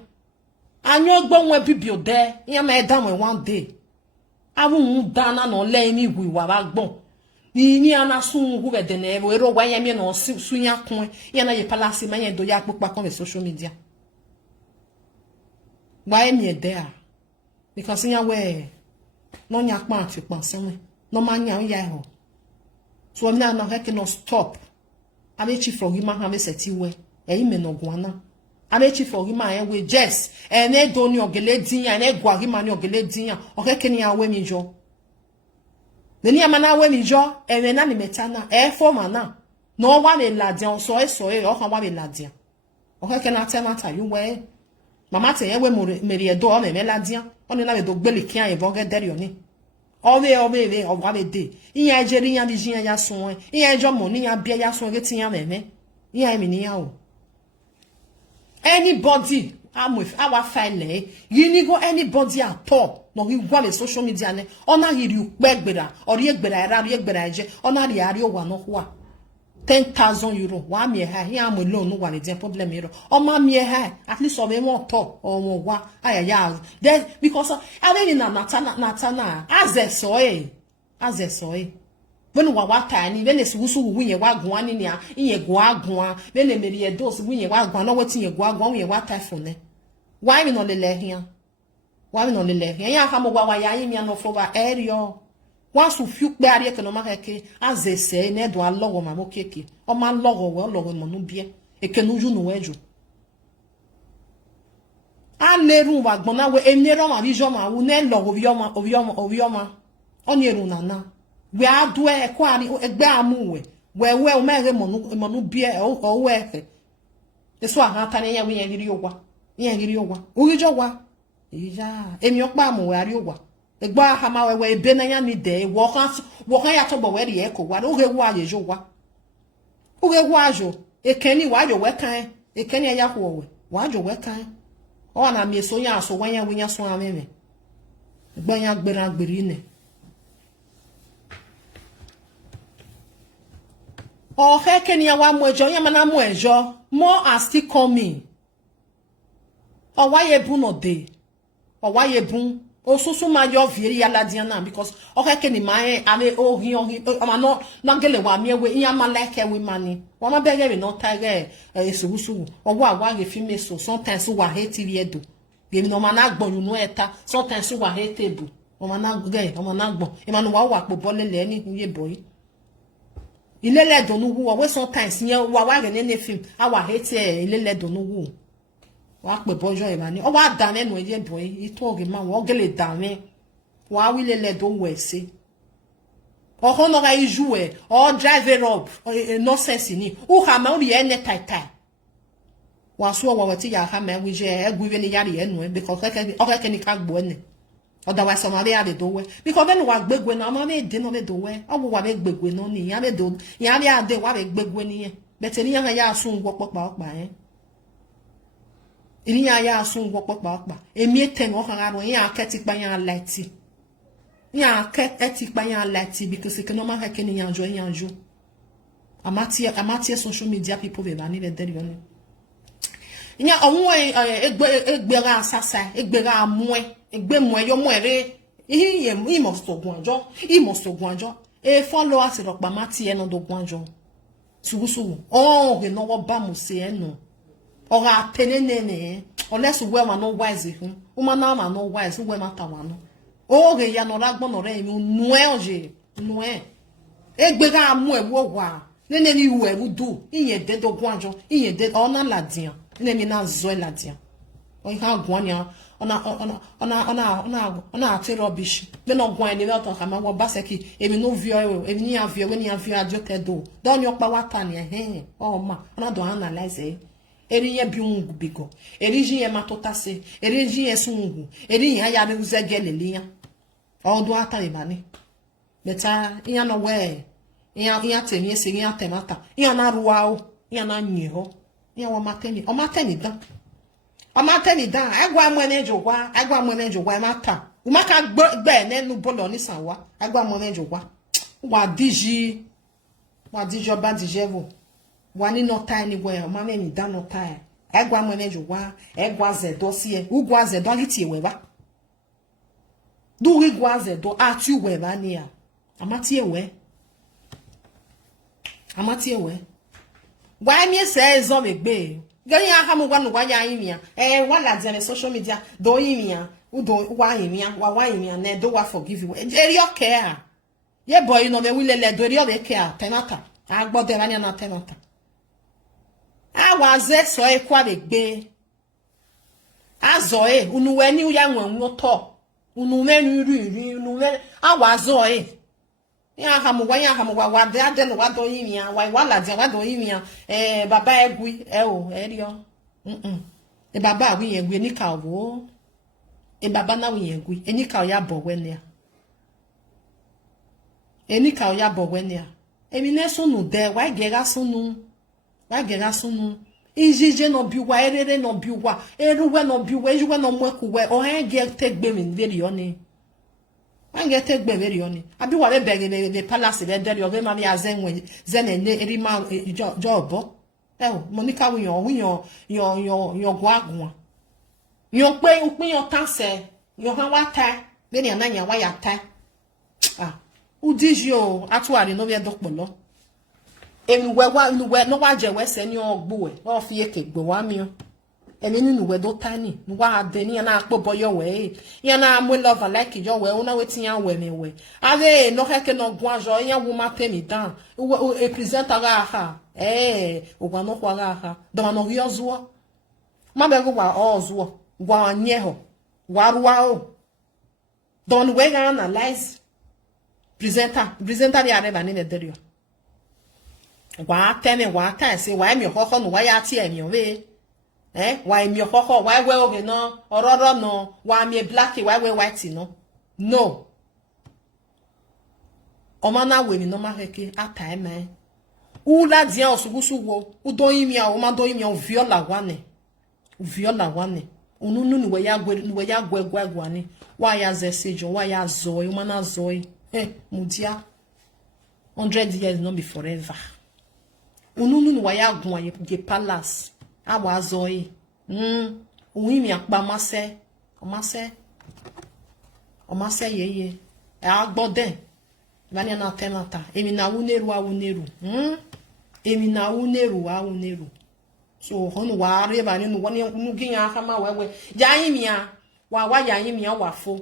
anyo gbo won bibio de yan me da won one day awun dana no le ni wi wa ba gbon ni ana sun hu be de na ero wa yan me no sunya kun yan na ye palace ma yan do ya popa kon social media why me there because yan we no nya pa ati pa sanwe no ma nya ya ho so na no he no stop amechi for him ha me seti we e me no gwana amechi for him an we just e na do ni ogele din ya na gwa him ni ogele din ya o ke ni awe mi jo ni amana awe mi jo e na ni metana e for mana no wa le ladian so e o kan wa le ladian o ke na tema ta you we mama te yewe meri edo o me ladian oni na me do gbele kian e boge deri oni owe o wa be de iya jeri yan bi jian ya sun iya jo mo ni yan bia ya sun ge ti yan me iya mi ni yan o anybody am with our file you ni go anybody at all no we go on social media ne ona ri upe gbera ori egbera era ri egbera je ona ri ari o wa no wa 10,000 euro wa mi ha ya mo loan no wa le problem euro o ma mi ha at least o be won to o won wa ayaya then because I na natana azeso when wa ta ni when esusu wu ye wa gun ani ni a ye go agun when e meri e dos wu ye wa gun no wetin ye go agun ye wa ta fun ne why me no le hian ya ha mo wa ya yin mi no fo ba area once you feel pe ari e no ma keke azese ne do alowo ma mo keke o ma lowo we olowo mo no bie e ke no ju no weju a leru wa gbon na we enero ma vision ma wu ne lowo obioma oni eru nana we adu e ko ari egbe amu we o mere mo no bie o we e eso aha ta ne ya we yen ri ogwa orijo wa iya emi opa mu we ari ogwa egbo aha ma we ebe na ya ni de wo kan ya to bo we ri e ko wa o rewu ayejo wa o rewu ajo ekeni wa ajo we kan ekeni ya ko we wa ajo we kan o na mi so ya so wan ya so ameme egbo ya gbera gberi ne o he keni ya wa mu ejo ya mana mu ejo more are still coming o wa ye bu no de o wa ye bu osusu ma yo vie ya ladiana because okay ni mai ame ohi ama no na gele wa mi ewe iya ma like we mani wa ma bege we no tage esugusu owo awa ge fi me so sometimes wa hate vi edo bi mi no ma na gbon nu eta sometimes wa hate bu o ma na ge o ma na gbon e ma no wa po bolele ni ye boy ilele do nu wu we sometimes yen wa ge ne film awa hate ilele do nu wu wa pe bojo e ma ni o wa dan enu ye boy ito ge ma wo gele dan me Wa wile le do wese. O hono ga ijue, o drive up, nonsense ni. U hama u ye ne tai tai. Wa so wa wati ya hama wi je egwe ni yari enu because okeke ni ka gbo ne. Otherwise somebody had do we because then wa gbegwe na ma me de no me do we. O wa me gbegwe no ni ya me do. Ya bi ade wa me gbegwe ni yen. But ni ya sun wo popa Ini ya sun wo popa. Emi eten o kan aro ya aketi pa ya lighti. Ya aketi pa ya lighti because it no ma ha keni ya jo. Amati social media people be bani le deri oni. Inya onwe egbera asasa, egbera amwe, egbe mwe yo mwere. Iye imo stogun ajo. E follow us ro pa mati eno dogun ajo. Sugusu. Oh, we no wo ba mo se eno. Ora tenenene. Unless we were no wise hu. Uma na ma no wise, we ma tawa no. Oh, re ya no lagbon no re mi nueje. Nue. Egbera amwe wo wa. Nene ni we du. Iye de dogun ajo. Iye de ona ladian. Nene na zo ladian. O ha gwan ya. Ona ati rubbish. Me no gwan ni we to kama wo baseki. Emi no vio, emi ni avio, we ni avio ajo tedo. Don yo pa wata ni Oh ma, ona do analyze. Eri ye bi ungu bigo. Eri ji ye matotase. Eri ji ye sungu. Eri ya be uzegele liya. O do ata le bani. Beta iya no we. Iya temi esi iya temata. Iya na ruwa o. Iya na nyiho. Iya wa mateni. O mateni dan. Amateni dan, egwa mwenejo wa mata. Umaka gbe nenu bolo ni sanwa. Egwa mwenejo wa. Wa diji oba dijevo. Wa ni no tai ni we, o ma me ni dan no tai. Egwa mwenejo wa, egwa zedo sie. Ugwa zedo liti we ba. Du igwa zedo ati we ba ni ya. Amati ewe. Wa mi se ezo megbe. Gani ya hamu wanu wa ya imia wala dia social media do imia udo wa imia wa imia ne do wa forgive you eri okay ye boy no me wilele do eri okay tenata agbode mania na tenata wa ze so e kwa begbe azo unuwe ni ya nwan to unu me ri unu me wa zo ya hamu wa de ade no wa do yimia wa wala de wa do yimia baba egui o erio baba wi egui ni ka wo baba na wi egui eni ka ya bo wenia emi ne sunu de wa gera sunu injije no biwa erere no biwa eruwe no biwa ejuwe no mwekuwe o he ge tegbe mi veri oni Ange take be very oni. Abi wa be the palace be there you ma ya zenwe zenene erima jobo. Monica your gwagwa. Your pe upin your tanse. Your han wata. Be ni ananya wa ya ta. Udijio atuari no be dokpolo. Emi we no wa je we se ni ogbo e. O fi eke gbo wa mi o. Emi ninu we do tani wa de ni na apo boyo we ya na mo love like yo we una wetin ya we me we ave no heke no gwan jo ya wo ma temi dan e present ara ha o gwa no kwa ha do no ri ozo ma be go wa ozo gwa anye ho wa ruwa o don we ga analyze presenter ya reba ni ne derio wa teme wa ta se wa mi ho no wa ya ti emi o we why mi okoko why we oge no ororo no why mi black why we white no omana we ni no ma heke ata eme ula dia osugusu wo udo yimi a o ma do yimi o viola wane ununu ni we ya gwe ni wa ya zesejo wa ya zo o ma na zo mudia 100 years no be forever ununu ni wa ya gwa ye palace awa zoi uimi akpa omase yeye agbode bani na tenata emi na wuneru emi na wuneru so honu wa re bani nu woni nu giyan aka ma wewe ja yimia wa ya yimia wa fo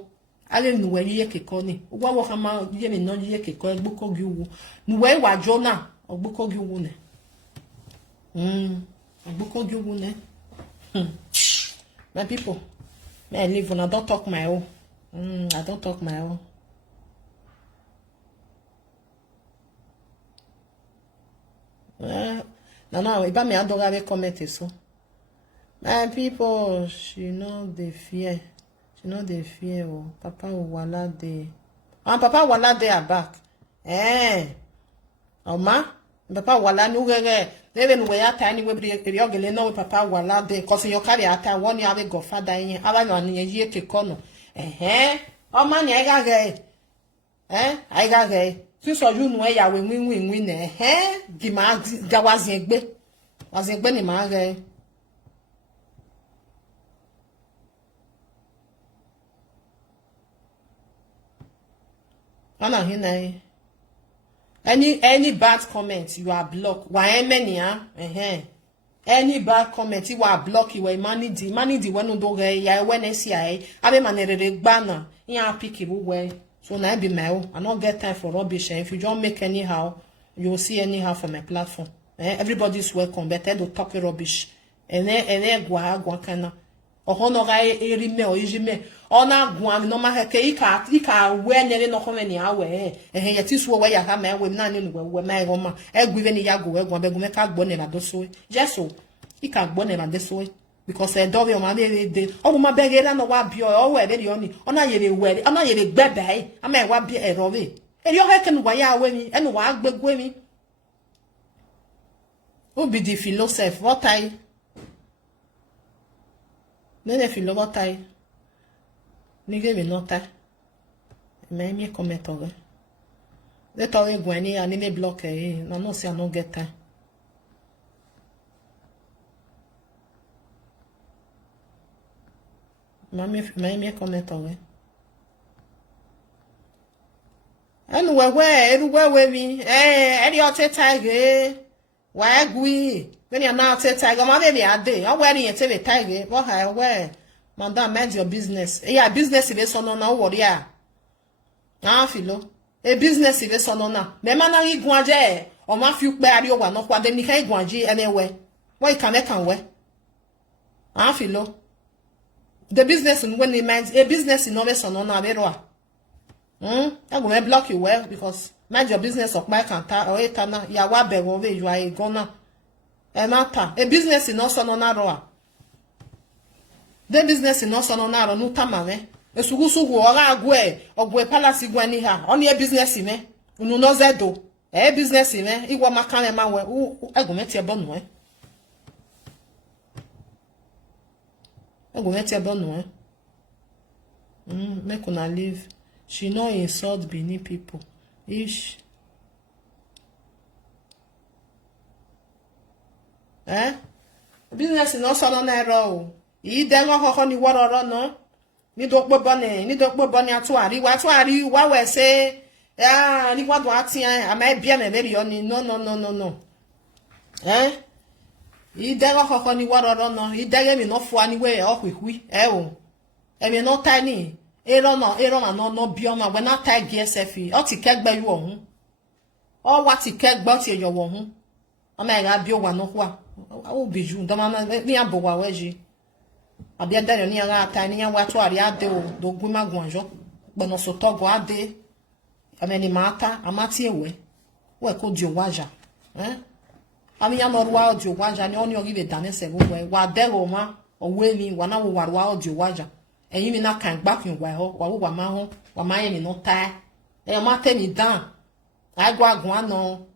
ale nu we ye keko ni wo wo kama ye mi no ye keko egboko gi wu nu we wa jona ogboko gi wu ne My people, may I live when I don't talk my own. I don't talk my own. No, iba me adore comment so. My people, she know the fear. She know the fear. Oh, Papa wala de. Ah, Papa wala de are back. Oma, Papa wala no gege. Even we are tiny we be ogele no Papa wala de. Cause you carry ata one you have go father in. Aba no ni ye ke kono. Oma ni aga ge. I got ge. So you know ya we win di ma ga wazegbe. Wazegbe ni ma ge. Ana hina any bad comment you are blocked. Why many any bad comment you are blocked you money di when do ge ya when see abe manere gbana ya pick it way. So now be my I don't get time for rubbish. If you don't make anyhow, you will see anyhow from my platform. Everybody's welcome, but I don't talk rubbish. Gwa kana. Ohonoga erime o ijime. Ona gwa no ma heke ika we nyere no come ni awe. Yetisu we ya ha ma we na ni we ma roma. Egwe ni ya go we gwa be go me ka gbo ne na do so. Jeso. Ika gbo ne na de so. Because a dog your man de oh my beggar no wa bio or where they only on a yere wedding, I'm not yere bebe, I may wa be a rove. And you hecken wire winning and wag beg women. Who be the philosopher? What I then if you love what I nigga me not I may me comment over. Let all Gwenny and in a block no say I no get time. Mamie comment on and where we any other tiger why we when you're not a tiger my baby a day I'm wearing a TV tiger what I wear madam mind your business yeah business if it's on no worry filo a business if it's on no me mana igwaje o ma fi pe ari o wa no kwa de ni kai igwaje anywhere why can we filo. The business when it means a business in always on Naveroa. I'm going to block you well because mind your business of my cantar or etana, Yawa Berove, you are a gonna. A matter, a business in also on Naroa. The business in also on Naro, no tamame. A sugusu or agwe or gwe palasi guaniha, only a business in me. No zedo. A business in me, it was my kind of man who I go met your bonway. I'm going to tell you, make una leave. She no insult Benin people. Ish. Business no so no error. Yi de go ho ni wororo no. Ni do po boni atuari wa we say ni wa do atian am e bia me very oni no. Idega koko ni waroro no idege mi no fu ani we ohwehwi o emi no tiny ero ma no bioma we na tag gsf o ti kegbe yu ohun o wa ti kegbe ti eyo wo hun o ma ga bi o wa no kwa o biju ndo ma ni abo wa weji abi adere ni ara tiny yan wa to ari ade o do gun magun anjo gbono so togo ade ameni mata amati ewe we ko di owaja Ami ya noru wa audio waja ni oni ogibe dane se go wa dero ma owe mi wa na wo wa audio waja eyin mi na kan gba kin wa ho wa ma ho wa ma yin no ta ma te mi dan ai go agun ano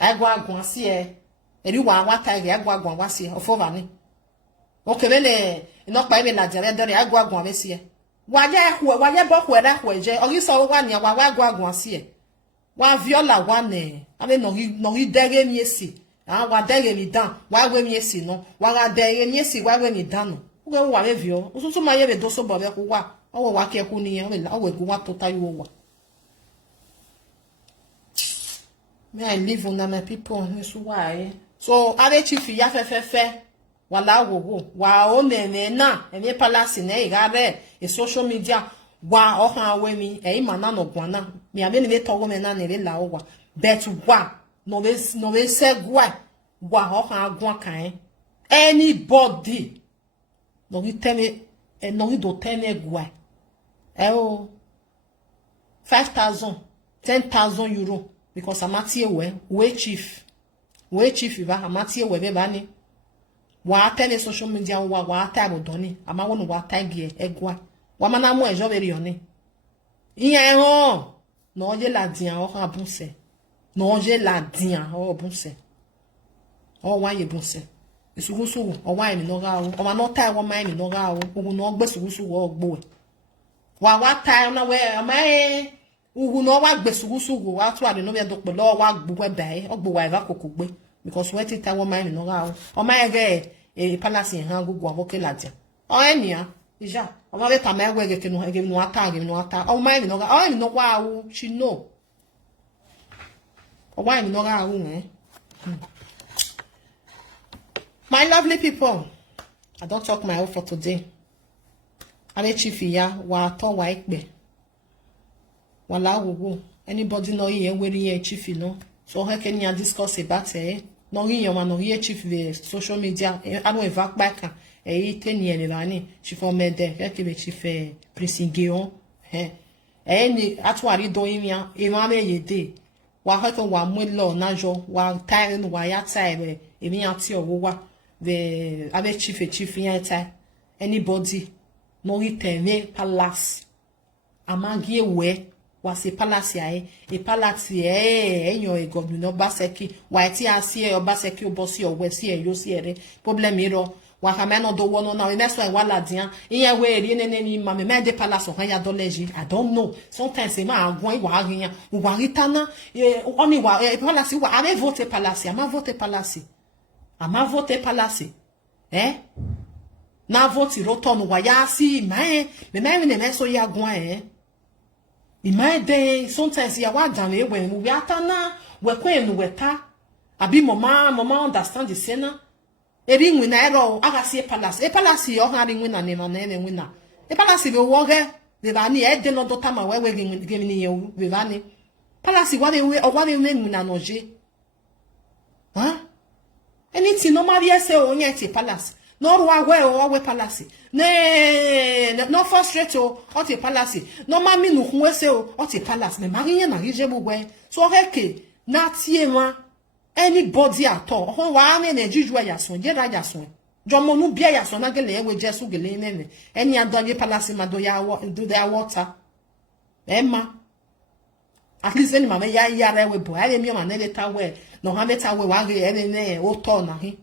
ai go agun si eri wa ta ri ai go agun wa si ofo ba ni o ke bele ino pa mi la jere dere ai go agun wa si wa ye bo ku era ku je ori so wa ni wa go agun si wa viola wa ne abe no ri dere mi esi wa dere mi dan wa we mi esi no wa ga dere mi esi wa we mi dan no wo wa me vio osusu ma ye be do so bo be ku wa o wa ke ku ni yen o we ku wa to tayo wa me I live on my people so why so are chief ya fe wala wo wa o ne na emi palace na igare e social media wa ohan we mi mana no gwana mi abe ni to wo me na ne la wa bet wa no we se gwa wa ohan gwan kan anybody no we teme no we do teme gwa oh 5,000 10,000 euro because amati we chief ba amati we be bani wa tele social media wa time odoni ama wonu wa tagi egwa wa mana mu ejo beri oni iyan ho no je la dian o ha bunse no je la dian o bunse o wa ye bunse isugusugu o wa mi no ga o ma no tai wo ma mi no ga o ogun no gbe sugusugu o gbo wa tai na we ama ugu no wa gbe sugusugu wa tu ade no be do pe lo wa gbo bai ogbo wa eva kokogbe because we ti tai wo ma mi no ga o ma ege e palace han gugu aboke ladia o enia ija o ma be ta ma egwe ke no ata o ma mi no ga o mi no wa wu she know o wa mi no ga wu My lovely people, I don't talk my own for today. Ale chifi ya wa to wa ikpe. Wala wugu. Anybody know ye where ye chifi no? So how can you discuss about it? No ye man no ye chief the social media. I don't evac back. Ten ye levani. Chief o mede. Ke be chief Prince Gion. Ni atwari do imia. Imame ye de. Wa hako wa mwelo najo. Wa time wa ya time. Emi ati owo the abe chief yata anybody no iteme palace amagie we was a palace a palace enyo e governor Obaseki wa ti asie Obaseki obosi owe si yo si ere problem iro wa ka me no do wono na me so e wala dian iye we ri ni ma me de palace o kan ya doleji I don't know sometimes e ma agun wa rian wa ritana oni wa palace wa ame vote palace ama vote palace ama vote palace na vote roton wa ya si me so ya gwan Ima de sometimes ya wa dan we we atana we kwenu weta abi mama understand the sena eri nwina ero aga si palace palace yo ha ri nwina ne ma na ene nwina palace be wo ge be ba ni e de no dota ma we ge mi ni ye be ba ni palace wa de we o wa de nwina no je anything no ma ye se o nya ti palace no ruwa we palace no frustrate o ti palace no ma mi nu hun se o ti palace me mari yen na rije bugwe so heke na tie ma anybody at all ho wa na na jiju yason je ra yason jo mo nu bia yason na gele ewe jesu gele nene eni adonye palace ma do their water emma at least any mama ya rewe bo ale mi ma na leta we no ha meta we wa ge ene o to na hi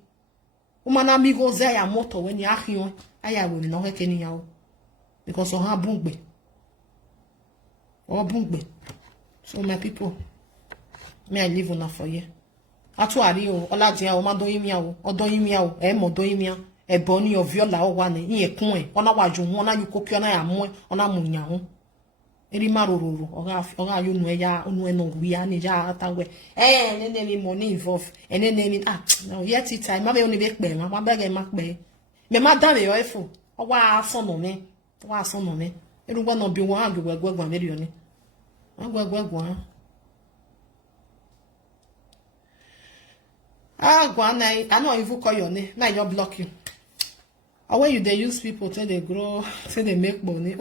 Umana amigo ze ya moto when ya hion aya we no heke ni ya o because o ha bungbe so my people me I live on for you atu ari o olaje o ma do yimi o odo yimi o e mo do yimi e bo ni o viola o wa ni yin ekun e ona waju won na yukoki ona ya mu ona mu nya ho eri marororo oga you no ya onu eno wi ani ja atawe nene mi money involve nene mi no yet it time ma be oni be pe ma be ma pe me ma dan me yo efo o wa so no me eru gbo no bi won agwegwa meri oni agwegwa gwa na I know even call your name na you block you or when you they use people till they grow till they make money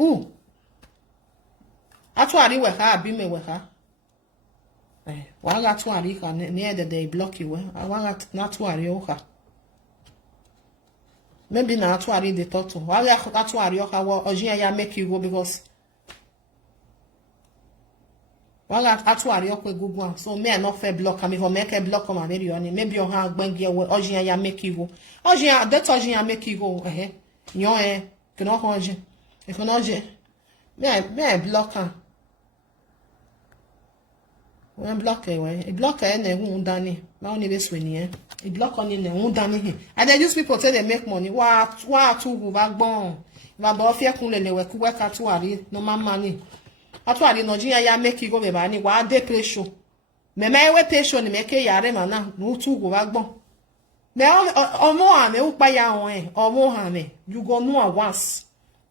Atuari we ha abi me we ha wa ga atuari ka ne they block you wa ga na atuari o ha maybe na atuari the total wa ga atuari o ha wo ojin ya make you go because wa ga atuari o ko gugu so me no fe block am for make block am very on maybe o ha gbangi wo ojin ya make you go ojin that ojin ya make you go yon que no ojin e ko no ojin me block am when block e block na ehun dani ma oni be sweni e block oni na ehun dani and they use people say they make money wa tu gu ba gbon ba bo fi ekun lele we ku we ka tu ari no mama ni atu ari no jin ya make you go be ba ni wa de pressure me we pressure ni me ke yare ma na no tu gu ba gbon me omo ame u pa ya won omo ame you go know once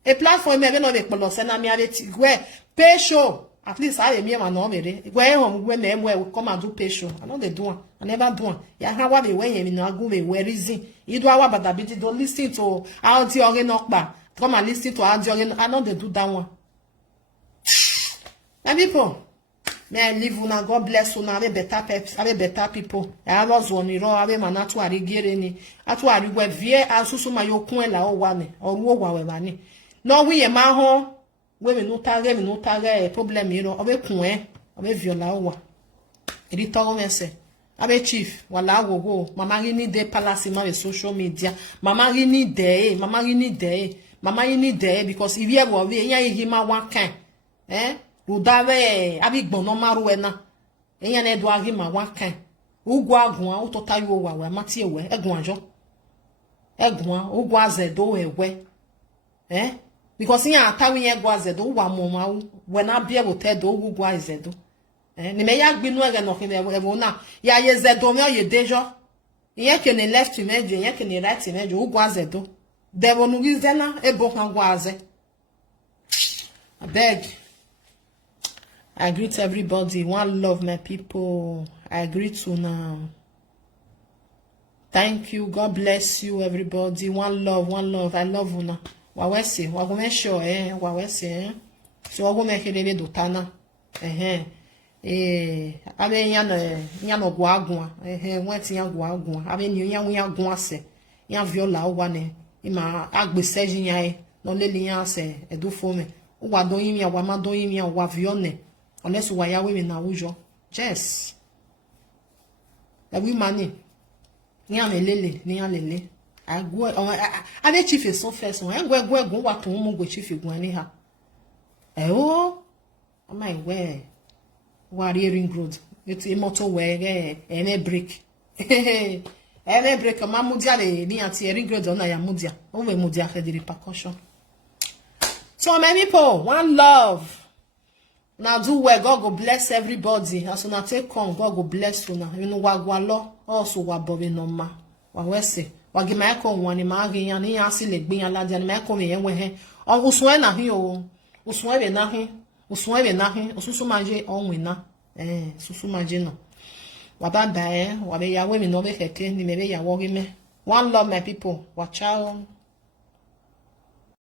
a platform me no be polo se na mi ave ti we pressure at least I me ma no mere we home we me come and do patient I know they do one I never do one ya ha wa be we me no agu me we reason you do our bad don't listen to how the organ knock back come and listen to how the organ I know they do that one My people, may I live una, God bless una, have better people. I was on you know, have manatu arigere atu arigwe vie asusu mayokun la o wa ni, owo wa we ni. No we e ma ho, we me no tare problem you know, obe kun obe viola o wa. Edi to me se. Abe chief, wala go, mama rini de palace ma social media. Mama rini de, because if you ever we yan hima one kind. Udave abigbon no maru ena. Eyan na edo agima one kind. Ugwa agun o to tayo wa we mati ewe egun ajo. Egun ugwa azedo ewe. Because yan atawi yen gwa azedo wa moma we na bia wo tedo ugwa azedo. Ni me ya gbinu ere no kin ewo na. Ya ye zedo me ye dejo. Yen ke ni left image, yen ke ni right image ugwa azedo. Devo nu gizena ebo kan gwa aze. Abeg. I greet everybody. One love, my people. I greet you now. Thank you. God bless you, everybody. One love, one love. I love you now. Wawese, wagome show, wawese, so wagome kelele dotana. Abe nyano guagua, wenti yan guagua. Abe ni yan guase, yan viola wane. Ima agbe seji nyae, no leli yan se edu fome. Uwa do yimi ya wama do yimi ya wa vione. Unless you are women na ujo. Yes. The woman ni amelele, ni alele. I go I chief is so first one. Go what to mo go chief go ani ha. Oh my way. Wari ring road. It's a motor where any break. Any break ma mudia le ni anti ring road on ya mudia. O we mudia the repercussion. So my people, one love. Now do where God go bless everybody. As una take come, God go bless una. You know wagwalo also wabobe no ma. Wawese. Wagima eko wani magi yan ni asi le gbe yan ladia ni ma eko me yen we he. O usun na hin o. Usun be na hin. Usun be na hin. Osusu maje onwe na. Susu maje no. Wababa wabe yawe mi no be keke ni mebe yawo me. One love my people. Watch out.